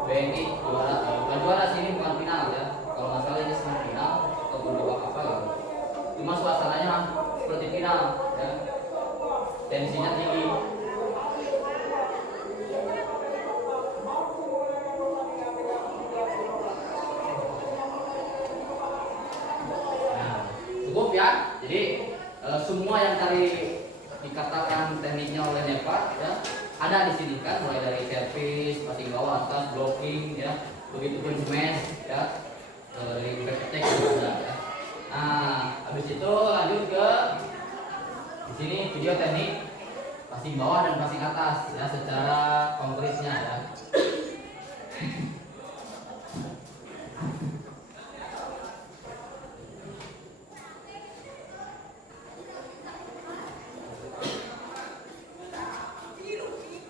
BNI juara, bukan juara sih, ini bukan final ya. Kalau nggak salah ini semifinal ataupun babak apa lah. Cuma suasananya seperti final ya. Tensinya tinggi. Nah, cukup ya. Jadi semua yang tadi dikatakan tekniknya oleh Nepa ya ada di sini kan, mulai dari servis, passing bawah, atas, blocking ya, begitupun smash ya, dari back attack juga ada ya. Nah, habis itu lanjut ke di sini video teknik passing bawah dan passing atas ya secara konkretnya ya.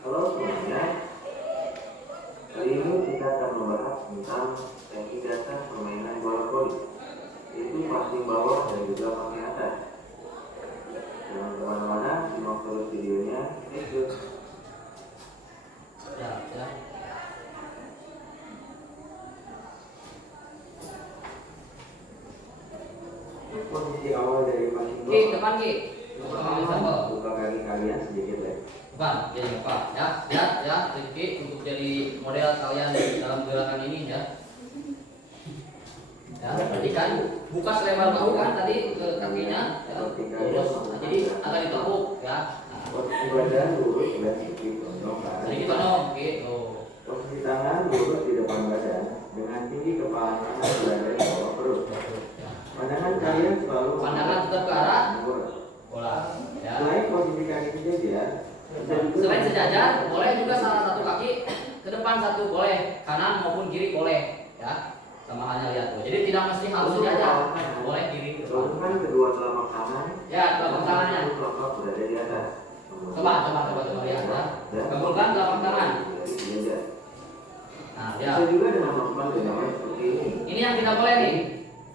Halo semuanya, kali ini kita akan membahas tentang teknik dasar permainan bola voli, yaitu passing bawah dan juga passing atas. Jangan kemana-mana, simak terus videonya. Lanjut. Ya. Posisi awal dari passing Ki, bawah. depan Ki. Buka kaki kalian sedikit ya. Bukan, jadi apa? Ya, Ki, untuk jadi model kalian dalam gerakan ini ya. Ya, tadi kan buka selebar bahu kan tadi ke kakinya, ya, terus jadi agak ditepuk ya. Nah, Posisi badan lurus dan sedikit condong ke arah sedikit depan. tolong gitu. Posisi tangan lurus di depan badan dengan tinggi kepala tangan berada di bawah perut. Ya. Pandangan kalian selalu Pandangan tetap ke arah bola. bola. Ya. Selain posisi kaki sejajar, Selain sejajar, boleh juga salah satu kaki ke depan satu boleh, kanan maupun kiri boleh, ya. Sama halnya lihat tuh. Jadi tidak mesti harus sejajar, boleh kiri ke depan. turunkan kedua telapak tangan. Ya, telapak tangannya. Telapak berada di atas. Coba lihat ya. Gabungkan telapak tangan. Sejajar. Nah, ya. Bisa juga dengan melakukan gerakan seperti ini. Ini yang tidak boleh nih.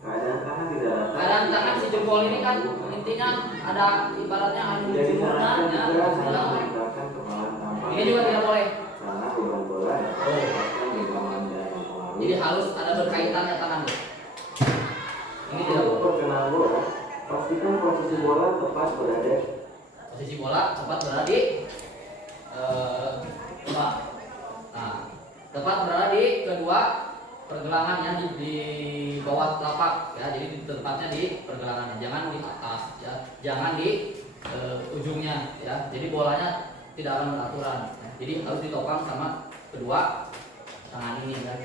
Keadaan tangan tidak rata. Keadaan tangan si jempol ini kan intinya ada ibaratnya anu Jadi jempolnya, sarankan ya. juga hanya meningkatkan kepala tanpa. Ini juga tidak boleh. Karena beban bola dapat menyebabkan genggaman dan mempengaruhi. Jadi harus ada berkaitannya tangan. Ini tidak Untuk boleh. perkenalan bola, pastikan posisi bola tepat berada. Posisi bola tepat berada di coba. Nah, tepat berada di kedua pergelangannya di bawah telapak ya. Jadi tempatnya di pergelangan, jangan di atas ya. Jangan di ujungnya ya. Jadi bolanya tidak akan beraturan. Ya. Jadi harus ditopang sama kedua tangan ini ya.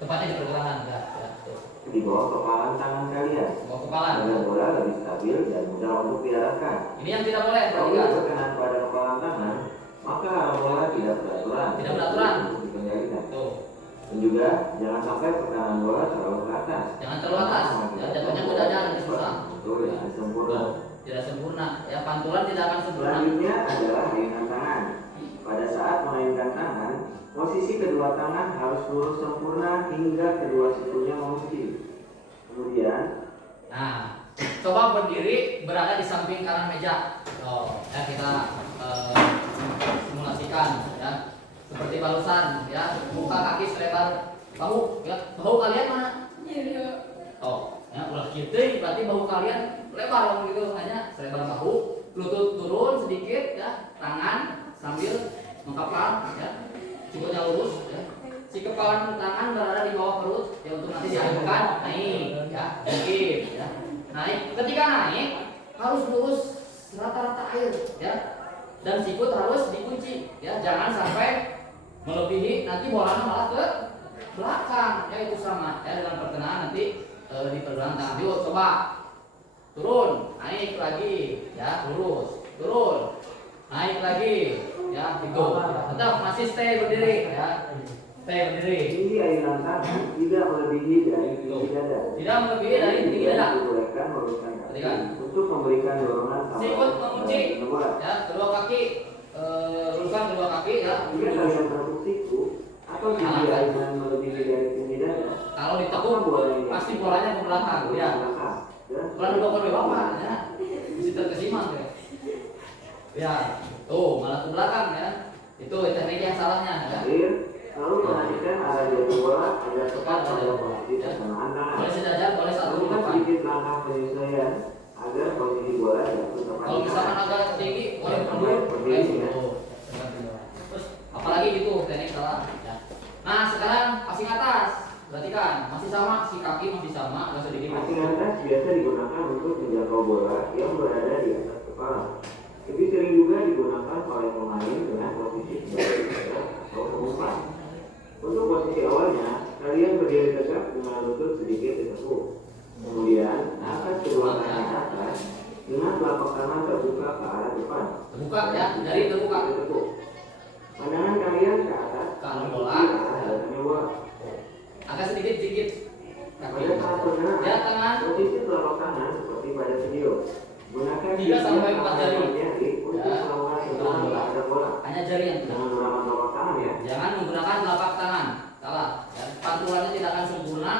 Tepatnya di pergelangan ya. Tuh. Di bawah kepalan tangan kalian Bawah kepala. agar bola lebih stabil dan mudah untuk diarahkan. Ini yang tidak boleh Kalau perhatikan. berkenan pada kepalan tangan, maka arah bola tidak beraturan. Tidak beraturan. Untuk dikendalikan. Tuh. Dan juga jangan sampai perkenalan bola terlalu ke atas. Jangan terlalu atas. Ya, jatuhnya ke dada nanti susah. Betul ya, sempurna. Tidak sempurna. Ya, pantulan tidak akan sempurna. Selanjutnya adalah mainan tangan. Pada saat memainkan tangan, posisi kedua tangan harus lurus sempurna hingga kedua sikunya mengusir. Kemudian, Nah, coba berdiri berada di samping kanan meja. Oh, ya kita simulasikan ya. Seperti barusan ya, buka kaki selebar bahu ya. Bahu kalian mana? Oh, ya ulah gitu berarti bahu kalian lebar dong gitu, hanya selebar bahu, lutut turun sedikit ya, tangan sambil mengkapal ya. Sikutnya lurus ya. Si kepalan tangan berada di bawah perut ya, untuk nanti diayunkan naik ya, sedikit ya. Naik, ketika naik harus lurus rata-rata air ya. Dan sikut harus dikunci ya, jangan sampai melebihi nanti bolanya malah ke belakang ya. Itu sama ya dengan pertengahan nanti di pergelangan tangan. Yuk coba turun, naik lagi ya, lurus, turun, naik lagi, ya itu. Tetap masih stay berdiri ya. Stay berdiri. Tinggi aliran tangan tidak melebihi dari tinggi dada. Tidak melebihi dari tinggi dada. Dibolehkan meluruskan kaki Perhatikan. untuk memberikan dorongan Sikut mengunci bola. ya, kedua kaki luruskan kedua kaki ya. Jika kalian bertepuk siku atau tinggi aliran melebihi dari tinggi dada, Kalau ditekuk pasti bolanya ke belakang ya. Kalau dibawa ke bapak ya, bisa terkesima ya. Ya, tuh malah ke belakang ya. Itu teknik yang salahnya ya. Lalu perhatikan arah jatuh bola agar tepat pada posisi persamaan tangan. Boleh sejajar, boleh satu Lakukan depan. sedikit langkah penyesuaian agar posisi bola jatuh tepat. Kalau misalkan agak tinggi, boleh mundur, boleh mundur. Terus apalagi gitu teknik salah ya. Nah sekarang passing atas, perhatikan masih sama, si kaki masih sama, agak sedikit Passing atas biasa digunakan untuk menjangkau bola yang berada di atas kepala. Lebih sering juga digunakan oleh pemain dengan posisi sebagai geser atau pengumpan. Untuk posisi awalnya, kalian berdiri tegak dengan lutut sedikit ditekuk. Kemudian, angkat kedua tangan ke atas dengan telapak tangan terbuka ke arah depan. terbuka ya, dari terbuka. Ditekuk. Pandangan kalian ke atas, Ke arah bola. ke arah datangnya bola. Agak sedikit kaki. Pada saat bergerak, Ya tangan posisi telapak tangan seperti pada video. Gunakan 3 sampai 4 jari. untuk Ya. melakukan sentuhan terhadap bola. hanya jari yang Jangan menggunakan telapak tangan ya. Jangan menggunakan telapak tangan. Salah. Ya, pantulannya tidak akan sempurna.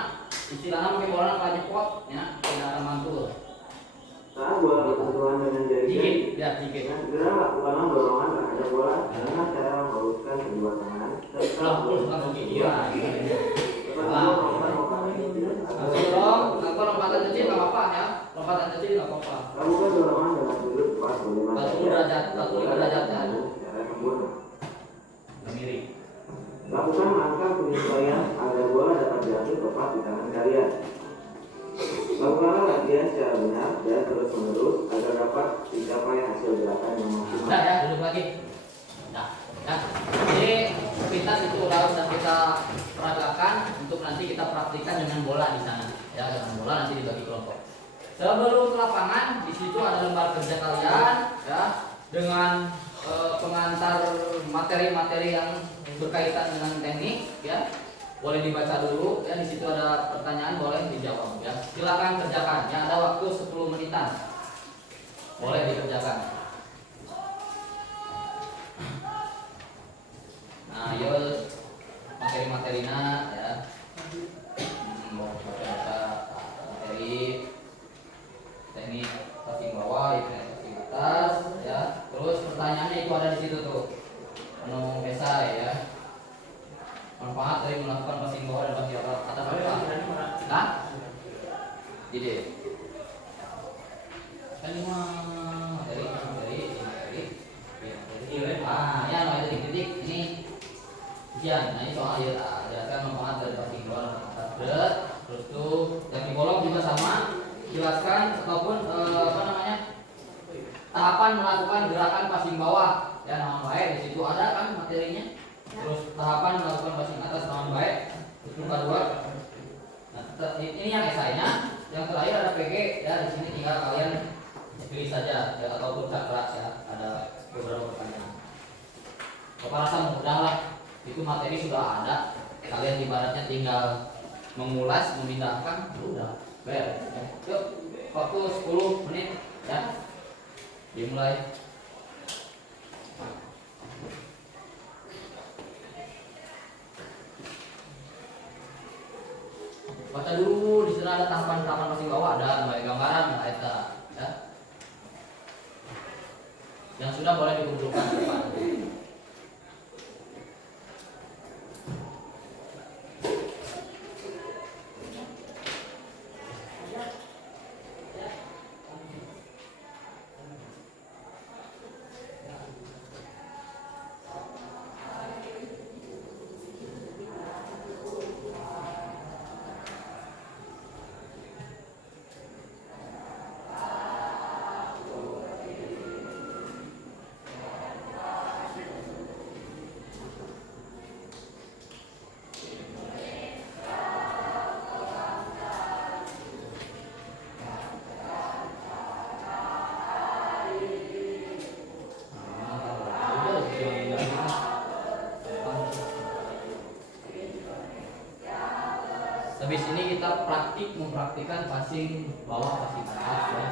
Istilahnya mungkin bola kayak nyepot, ya, tidak akan mantul. Saat bola bersentuhan dengan jari Dikit, ya dikit. segera lakukanlah dorongan terhadap bola dengan cara meluruskan kedua tangan Kalau bukan begini, ya. Seperti lompatan Langsung dorong, lakukan lompatan kecil nggak apa-apa ya. Lompatan kecil nggak apa-apa. Lakukan dorongan dengan sudut pas bagaimana 45 derajat, 45 derajat ya. secara sempurna. Nggak miring. Lakukan langkah penyesuaian agar bola dapat jatuh tepat di tangan kalian. Lakukanlah latihan secara benar dan terus menerus agar dapat dicapai hasil gerakan yang maksimal. Udah ya, duduk lagi. Nah, ya. Jadi pintas itu udah kita peragakan untuk nanti kita praktikkan dengan bola di sana. Ya, dengan bola nanti dibagi kelompok. Sebelum ke lapangan, di situ ada lembar kerja kalian, ya, dengan pengantar materi-materi yang berkaitan dengan teknik, ya. Boleh dibaca dulu, ya. Di situ ada pertanyaan, boleh dijawab, ya. Silakan kerjakan. Ya, ada waktu 10 menitan. Boleh dikerjakan. Nah, yuk materi-materinya, ya. Mau baca materi teknik passing bawah, teknik passing atas, ya. Terus pertanyaannya itu ada di situ tuh. Menu esai, ya. Manfaat dari melakukan passing bawah dan passing atas apa? Hah? Jadi, kan cuma materi. Ah, ya, no, itu titik ini. Ujian. Nah, ini soal ya, jelaskan manfaat dari passing bawah dan passing atas. Terus tuh teknik bolong juga sama. Jelaskan ataupun tahapan melakukan gerakan passing bawah, ya, naon baik. Di situ ada kan materinya. Terus tahapan melakukan passing atas naon baik. Terus kedua. Nah, ini yang esainya. Yang terakhir ada PG, ya. Di sini tinggal kalian pilih saja, ya, ataupun cakra, ya. Ada beberapa pertanyaan. Bapak rasa mudah lah. Itu materi sudah ada. Kalian ibaratnya tinggal mengulas, memindahkan, udah beres. Ya. Yuk, waktu 10 menit, ya. Dimulai. Baca dulu, di sana ada tahapan-tahapan passing bawah, ada gambaran, ada, ya. Yang sudah boleh dikumpulkan ke depan. Habis ini kita mempraktikkan passing bawah, passing atas ya.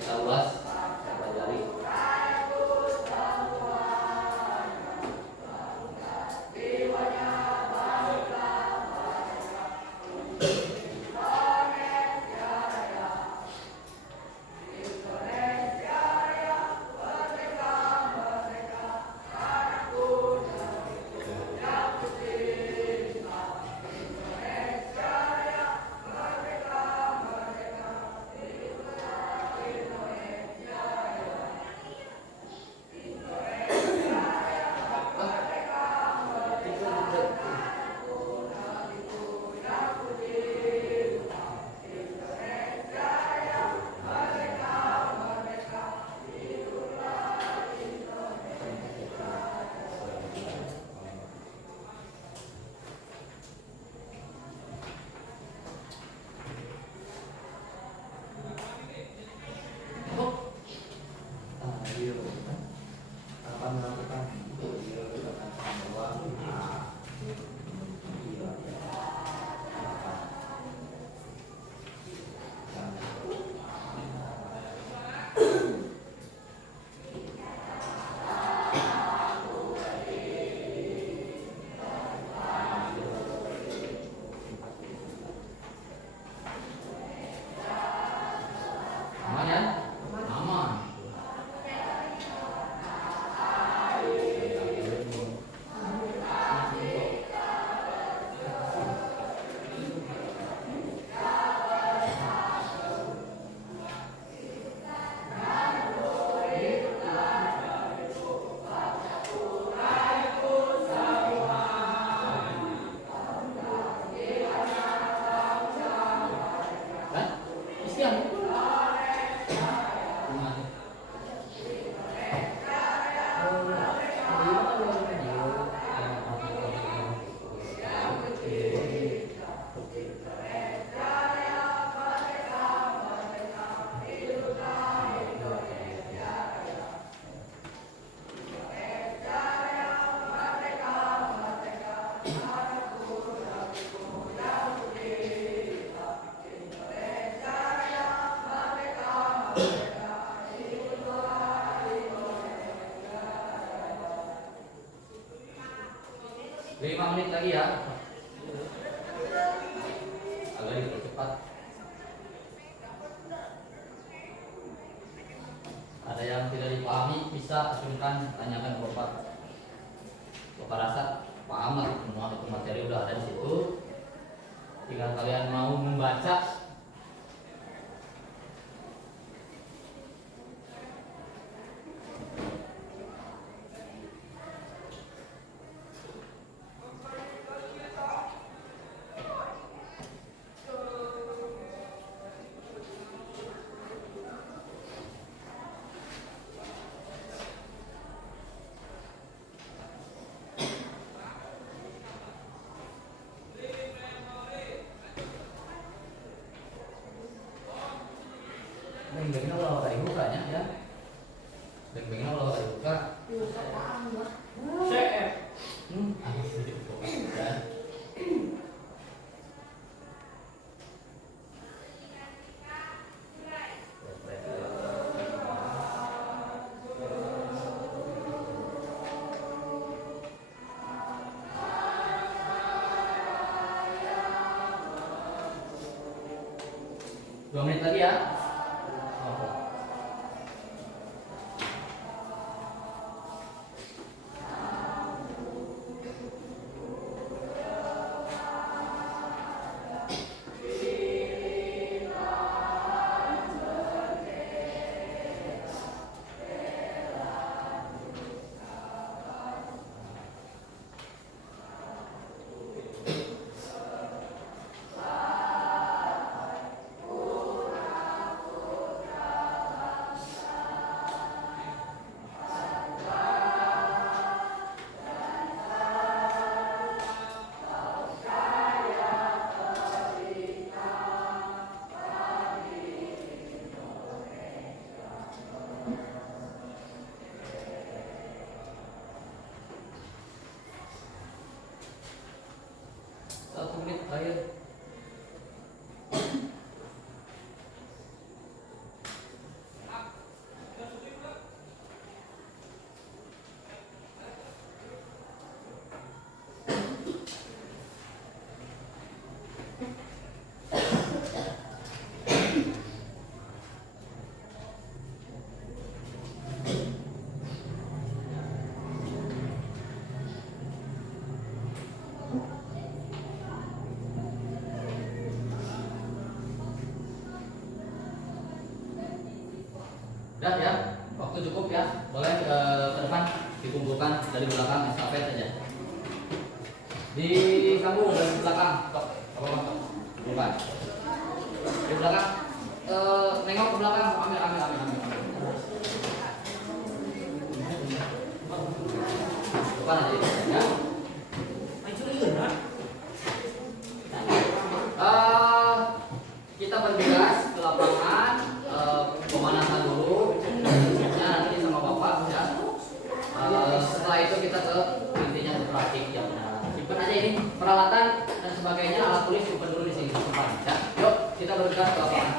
Kita ulas, kita pelajari. Aman ya? Aman. Kan? Isian. Lima menit lagi ya. Agak dipercepat. Ada yang tidak dipahami bisa acungkan, tanyakan ke Bapak. Bapak rasa paham lah semua itu materi udah ada di situ. Jika kalian mau membaca, beng-bengnya ulah dari bukanya ya. Beng-bengnya ulah dari buka. CF. Dan dua menit lagi ya. 1 menit terakhir. Udah ya, waktu cukup ya. Boleh ke depan dikumpulkan dari belakang estafet saja. Disambung dari belakang. Stop. Bukan. Di belakang. Nengok ke belakang. Ambil. Depan aja ya. Kita bergegas ke lapangan, pemanasan dulu. Nanti sama bapak ya. Setelah itu kita ke intinya ke praktik ya. Simpan aja ini peralatan dan sebagainya, alat tulis simpan dulu di sini simpan ya. Yuk kita bergegas ke lapangan.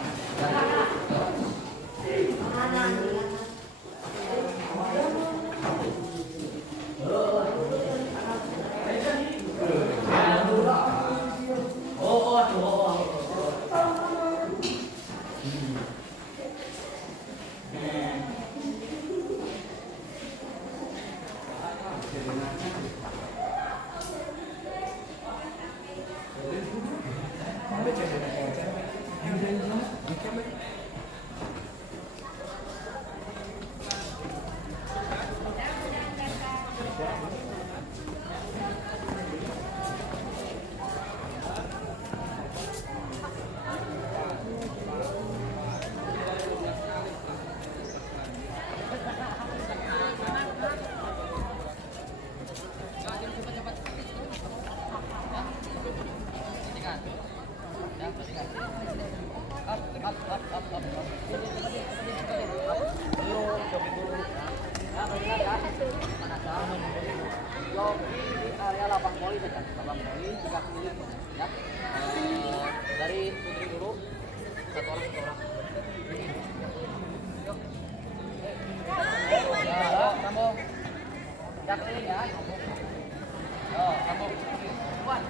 Area lapang poli saja, lapang poli 3 keliling ya. Dari putri dulu, satu orang. Yuk. Ya, sambung. Ya keliling ya. Yo, sambung. Kuat.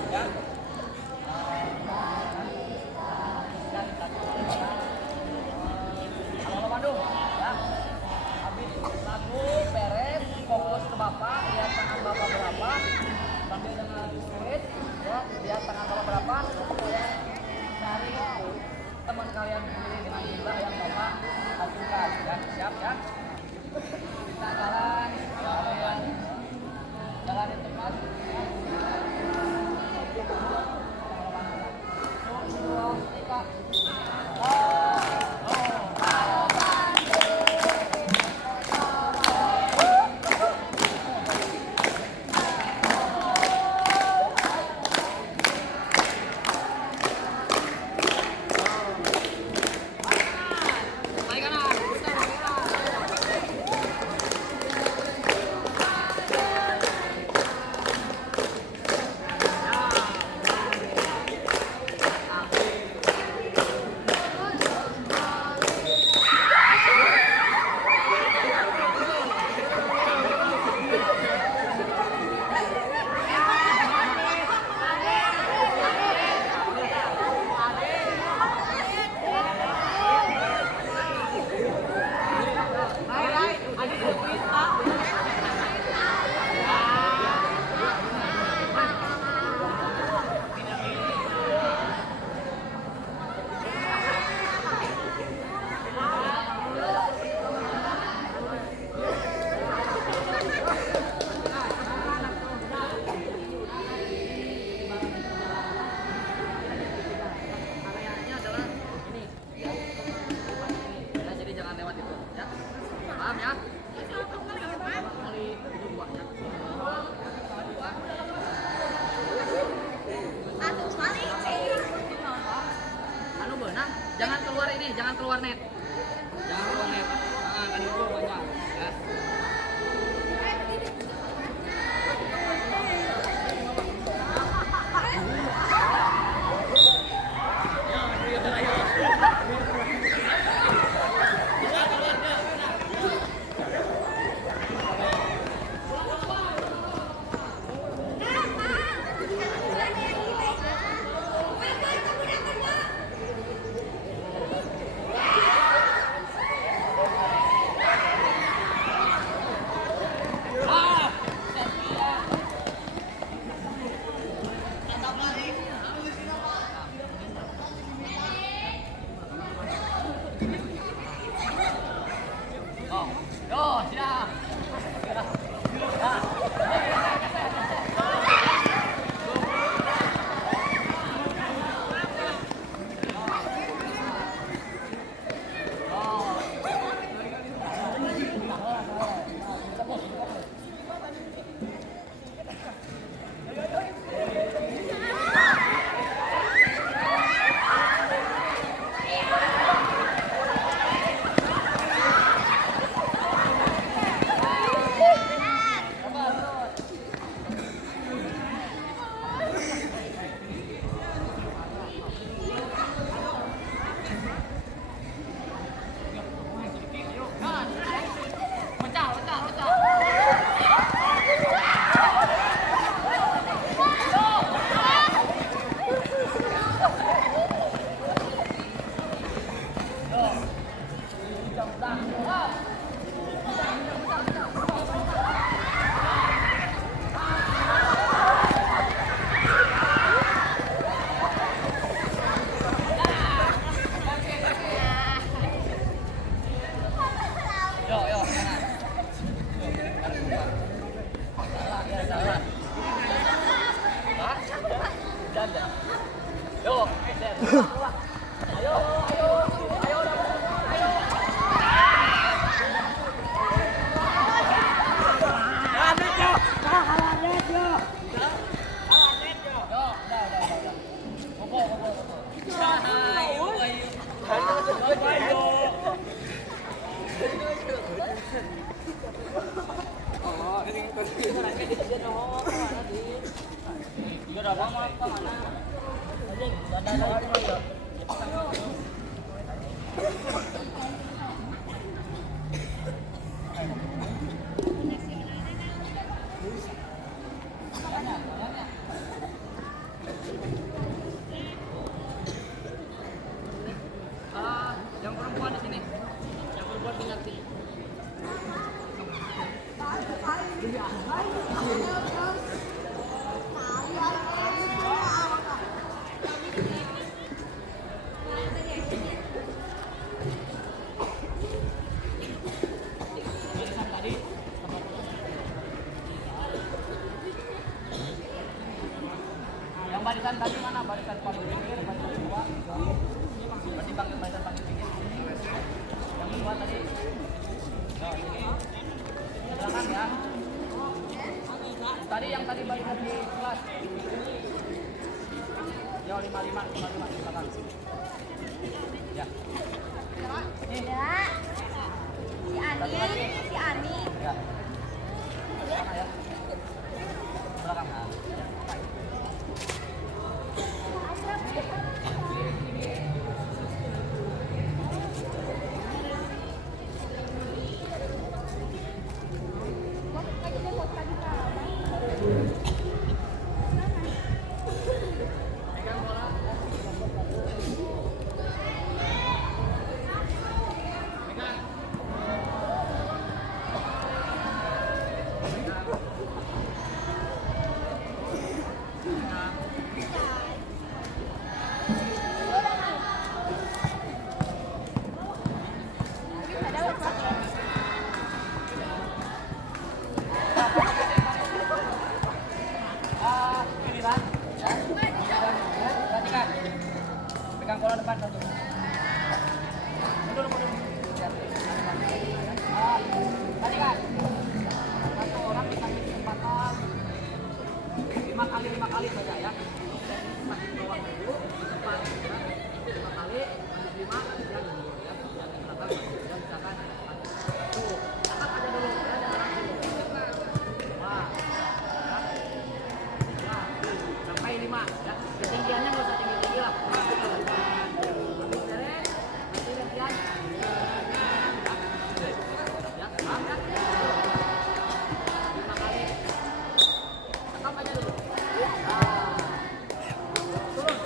siap ya. Halo Bandung ya. Habis lagu beres, fokus ke Bapak, lihat tangan Bapak berapa, sambil dengan spirit ya, lihat tangan Bapak berapa, kemudian cari teman kalian sendiri dengan jumlah yang Bapak ajukan ya. Siap ya. Kita jalan di tempat. Jangan keluar net. Jangan keluar net. Kan itu banyak ya. Yang perempuan di sini. Yang perempuan pindah sini. Yang barisan tadi mana? Barisan paling pinggir, barisan kedua. Berarti panggil barisan paling pinggir. Yang kedua tadi. Yo, ini. Belakang ya. Tadi yang tadi barisan di kelas. Yo, 55 di belakang. Ya. Nih. Si Ani. Ya. Belakang ya. Belakang. Nah. Giliran, ya. Perhatikan. Pegang bola depan satu. Mundur. Perhatikan. Satu orang dikasih kesempatan 5 kali saja ya. Masih bawah dulu, depan ya. 5 kali, 5 dan dulu ya. Yang belakang ya silakan. Tuh, angkat aja dulu ya, jangan dulu. Wah. Sampai 5 ya. Ketinggiannya nggak usah tinggi-tinggi lah. Habis seret, nanti gantian. Ya, paham ya? 5 kali. Tetap aja dulu. Nah. Turun.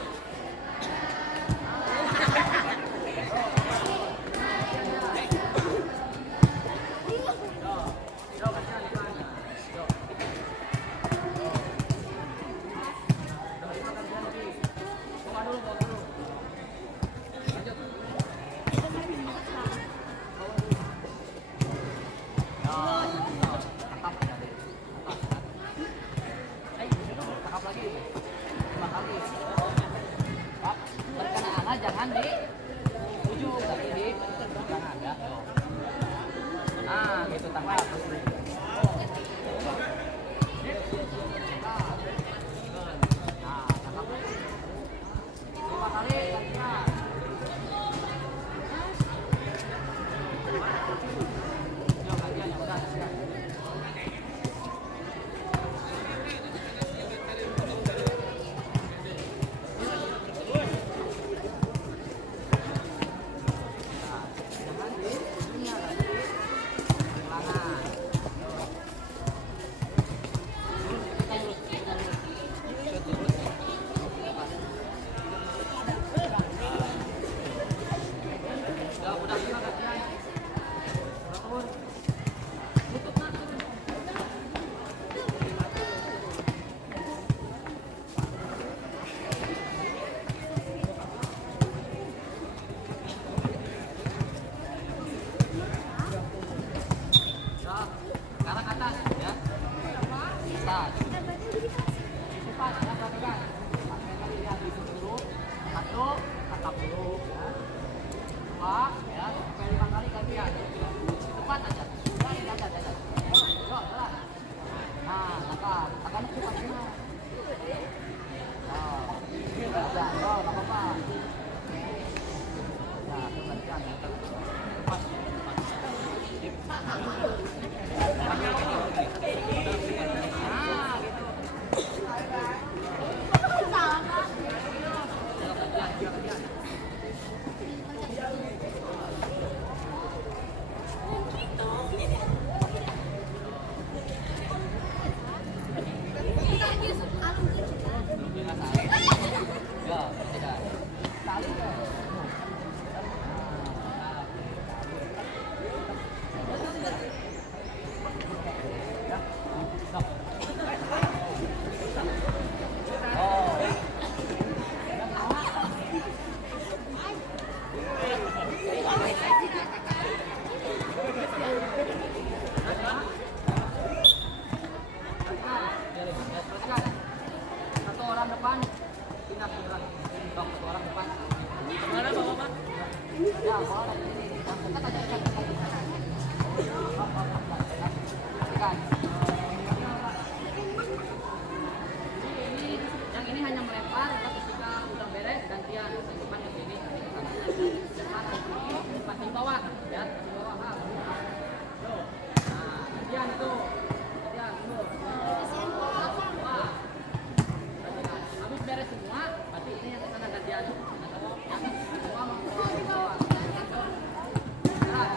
Yo, gantian. Yo. Bawa dulu. Lanjut. Tangkap lagi. 5 kali. Pak, berkenaan jangan di ujung, tapi di jangan ya. Nah, gitu tangkap. Nah, tangkap. 5 kali gantian. Yo, gantian ya udah. Jangan di ujungnya, nanti ulangan. Udah kita gantian. Turun. Tutup nak. Sekarang atas ya. Atas. Cepat ya, perhatikan. Pakai kali lihat dulu. 1, tangkap dulu ya. 2 ya, sampai 5 kali gantian. Cepat aja. Ya, jalan. Yo, jalan. Nah, tangkap. Tangannya cepat semua. Ya, yo, enggak apa-apa. Nah, gantian ya. Cepat. Nah, gitu. Gantian. orang depan. Pindah ke orang. Dok, satu orang depan. Mana Bapak? Ya, mau dari sini. Dekat aja dekat. Kan. Ini yang ini hanya melempar, ketika udah beres gantian yang depan yang sini. Depan di bawah, ya, di bawah. Nah, gantian itu. Gantian dulu. Wah. Habis beres semua, berarti ini yang kesana gantian. Yang semua mau ke bawah. Nah.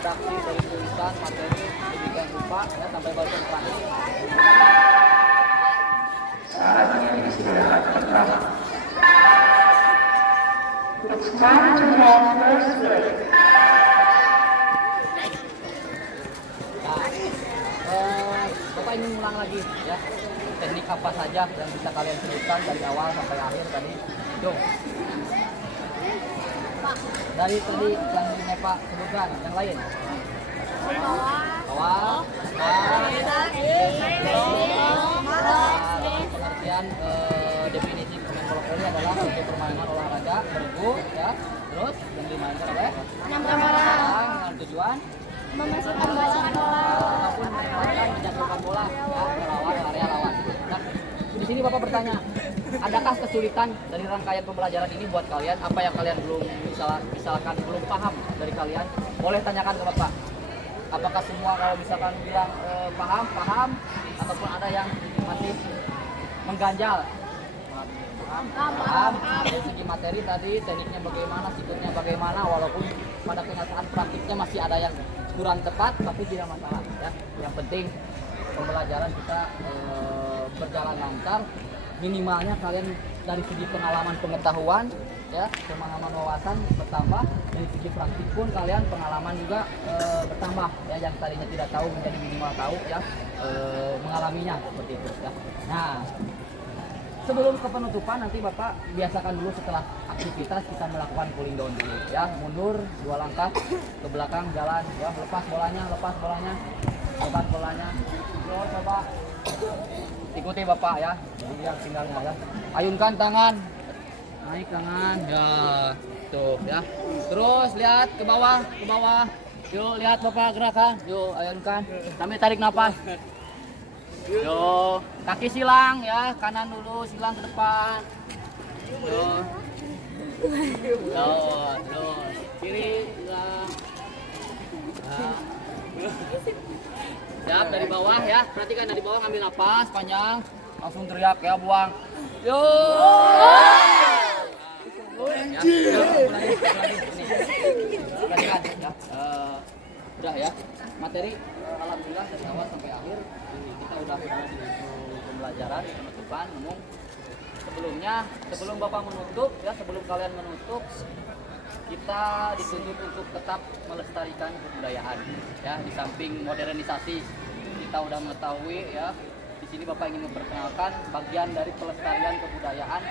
Redaksi dari tulisan materi sedemikian rupa ya, sampai bagian terakhir. Saatnya istirahat pertama. It's time to have first break. Bapak ingin ulang lagi ya, teknik apa saja yang bisa kalian sebutkan dari awal sampai akhir tadi. Yuk. Dari tadi yang ini Pak sebutkan, yang lain. Awal, pengertian definisi permain bola voli adalah suatu permainan olahraga bergu, ya. Terus yang dimainkan apa ya? Dengan tujuan Memasukkan bola. ataupun menembakkan menjatuhkan bola ya, ke lawan area lawan. Nah, di sini Bapak bertanya, adakah kesulitan dari rangkaian pembelajaran ini buat kalian? Apa yang kalian belum misalkan belum paham dari kalian? Boleh tanyakan ke Bapak. Apakah semua kalau misalkan bilang paham, ataupun ada yang masih mengganjal? Paham. Dari segi materi tadi, tekniknya bagaimana, sikutnya bagaimana, walaupun pada kenyataan praktiknya masih ada yang kurang tepat, tapi tidak masalah. Ya. Yang penting pembelajaran kita berjalan lancar. Minimalnya kalian dari segi pengalaman pengetahuan, ya, pemahaman wawasan bertambah. Dari segi praktik pun kalian pengalaman juga bertambah. Ya, yang tadinya tidak tahu menjadi minimal tahu, ya, mengalaminya seperti itu. Ya. Nah. sebelum ke penutupan nanti Bapak biasakan dulu setelah aktivitas kita melakukan cooling down dulu ya. Mundur 2 langkah ke belakang jalan ya, lepas bolanya. Yo, coba ikuti Bapak ya. Jadi yang tinggalnya ya. Ayunkan tangan. Naik tangan. Ya. Tuh ya. Terus lihat ke bawah. Yuk lihat Bapak gerakan. Yuk ayunkan. Sambil tarik napas. Yo, kaki silang ya, kanan dulu, silang ke depan. Yo, terus kiri, silang. Ya. Siap dari bawah ya, perhatikan dari bawah ngambil napas panjang, langsung teriak ya, buang. Yo. Ya, ulangi. Perhatikan ya. Udah ya, materi alhamdulillah dari awal sampai akhir kita udah menuju pembelajaran penutupan. Namun sebelum Bapak menutup ya, sebelum kalian menutup, kita dituntut untuk tetap melestarikan kebudayaan ya. Di samping modernisasi kita udah mengetahui ya, di sini Bapak ingin memperkenalkan bagian dari pelestarian kebudayaan.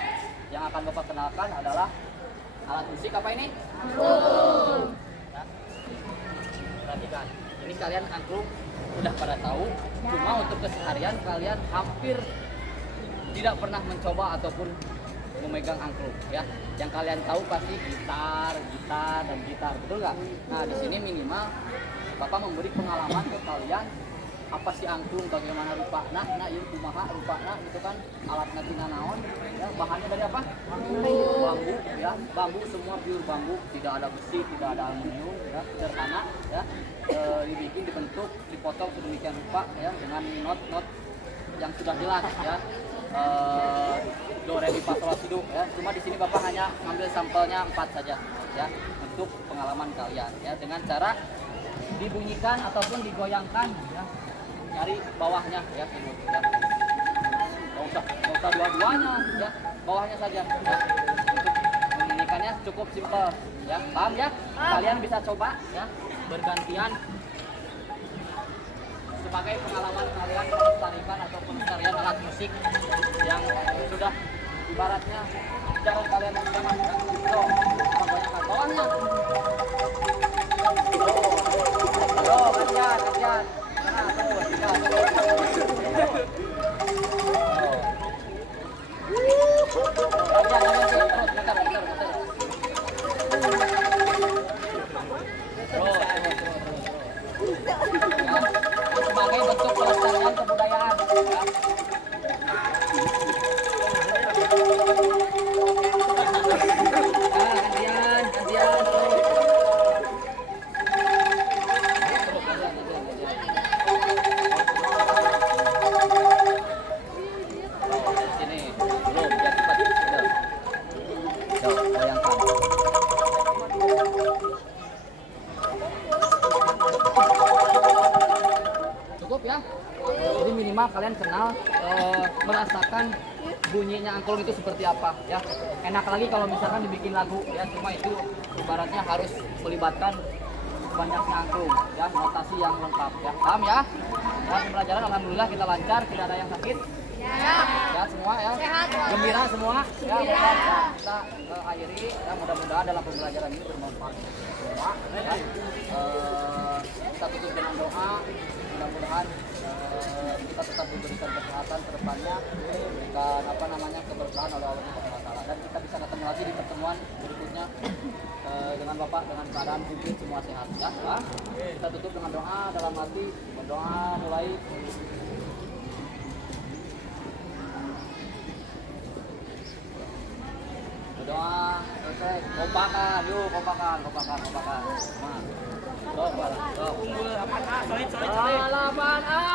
Yang akan Bapak kenalkan adalah alat musik apa ini? Angklung. Ya. Perhatikan, ini kalian angklung udah pada tahu, cuma untuk keseharian kalian hampir tidak pernah mencoba ataupun memegang angklung ya. Yang kalian tahu pasti gitar, betul nggak? Nah di sini minimal Bapak memberi pengalaman ke kalian apa sih angklung, bagaimana rupana, nah ieu kumaha rupana gitu kan, alatna tina naon ya, bahannya dari apa? Bambu ya, bambu semua pure bambu, tidak ada besi, tidak ada aluminium ya, sederhana ya. Dibikin, dibentuk, dipotong sedemikian rupa ya, dengan not yang sudah jelas ya. Do re mi fa sol la si do ya. Cuma di sini Bapak hanya ngambil sampelnya 4 saja ya, untuk pengalaman kalian ya, dengan cara dibunyikan ataupun digoyangkan ya. Nyari bawahnya ya, ini ya. Nggak usah dua-duanya ya, bawahnya saja ya. Untuk membunyikannya cukup simpel ya, paham ya? Kalian bisa coba ya, bergantian sebagai pengalaman kalian melestarikan ataupun pelestarian alat musik yang sudah ibaratnya jarang kalian gunakan ya. So, banyakkan bawahnya. Gantian. Nah, terus, ya, sebagai bentuk pelestarian kebudayaan ya. Gantian. Cukup ya. Jadi minimal kalian kenal, merasakan bunyinya angklung itu seperti apa ya. Enak lagi kalau misalkan dibikin lagu ya, cuma itu ibaratnya harus melibatkan banyaknya angklung ya, notasi yang lengkap ya. Paham ya? Nah, pembelajaran alhamdulillah kita lancar, tidak ada yang sakit. Ya semua ya, gembira semua ya. Kita akhiri ya, mudah-mudahan dalam pembelajaran ini bermanfaat semua ya. Kita tutup dengan doa, mudah-mudahan kita tetap diberikan kesehatan ke depannya, diberikan keberkahan oleh Allah Subhanahu wa taala, dan kita bisa ketemu lagi di pertemuan berikutnya dengan Bapak dengan keadaan fisik semua sehat ya. Kita tutup dengan doa dalam hati, berdoa mulai. Doa selesai, kompakan. Nah, unggul 8A, solid. 8A.